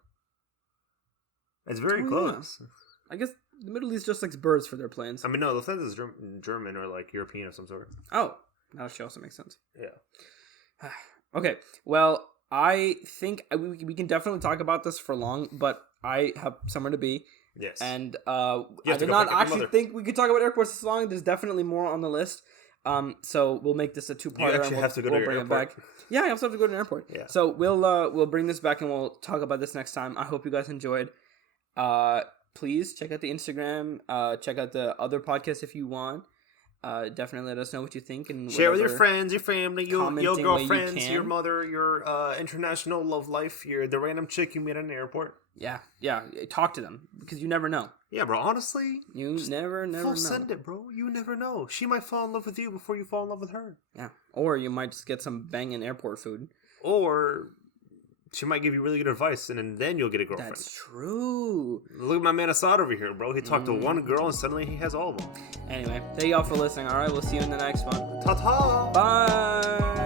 It's very close. Yeah. I guess the Middle East just likes birds for their planes. I mean, no, Lufthansa is German or like European of some sort. Oh, that actually also makes sense. Yeah. Okay, well, I think we can definitely talk about this for long, but I have somewhere to be. Yes. And I did not actually think we could talk about airports this long. There's definitely more on the list. So we'll make this a two-parter. You actually have to go to your airport. It back. Yeah, I also have to go to an airport. Yeah. So we'll bring this back and we'll talk about this next time. I hope you guys enjoyed. Please check out the Instagram. Check out the other podcasts if you want. Definitely let us know what you think and share with your friends, your family, your girlfriends, your mother, your international love life, the random chick you meet at an airport. Yeah. Talk to them because you never know. Yeah, bro. Honestly, you never know. Send it, bro. You never know. She might fall in love with you before you fall in love with her. Yeah, or you might just get some banging airport food, or she might give you really good advice, and then you'll get a girlfriend. That's true. Look at my man Assad over here, bro. He talked to one girl, and suddenly he has all of them. Anyway, thank y'all for listening. All right, we'll see you in the next one. Ta-ta! Bye!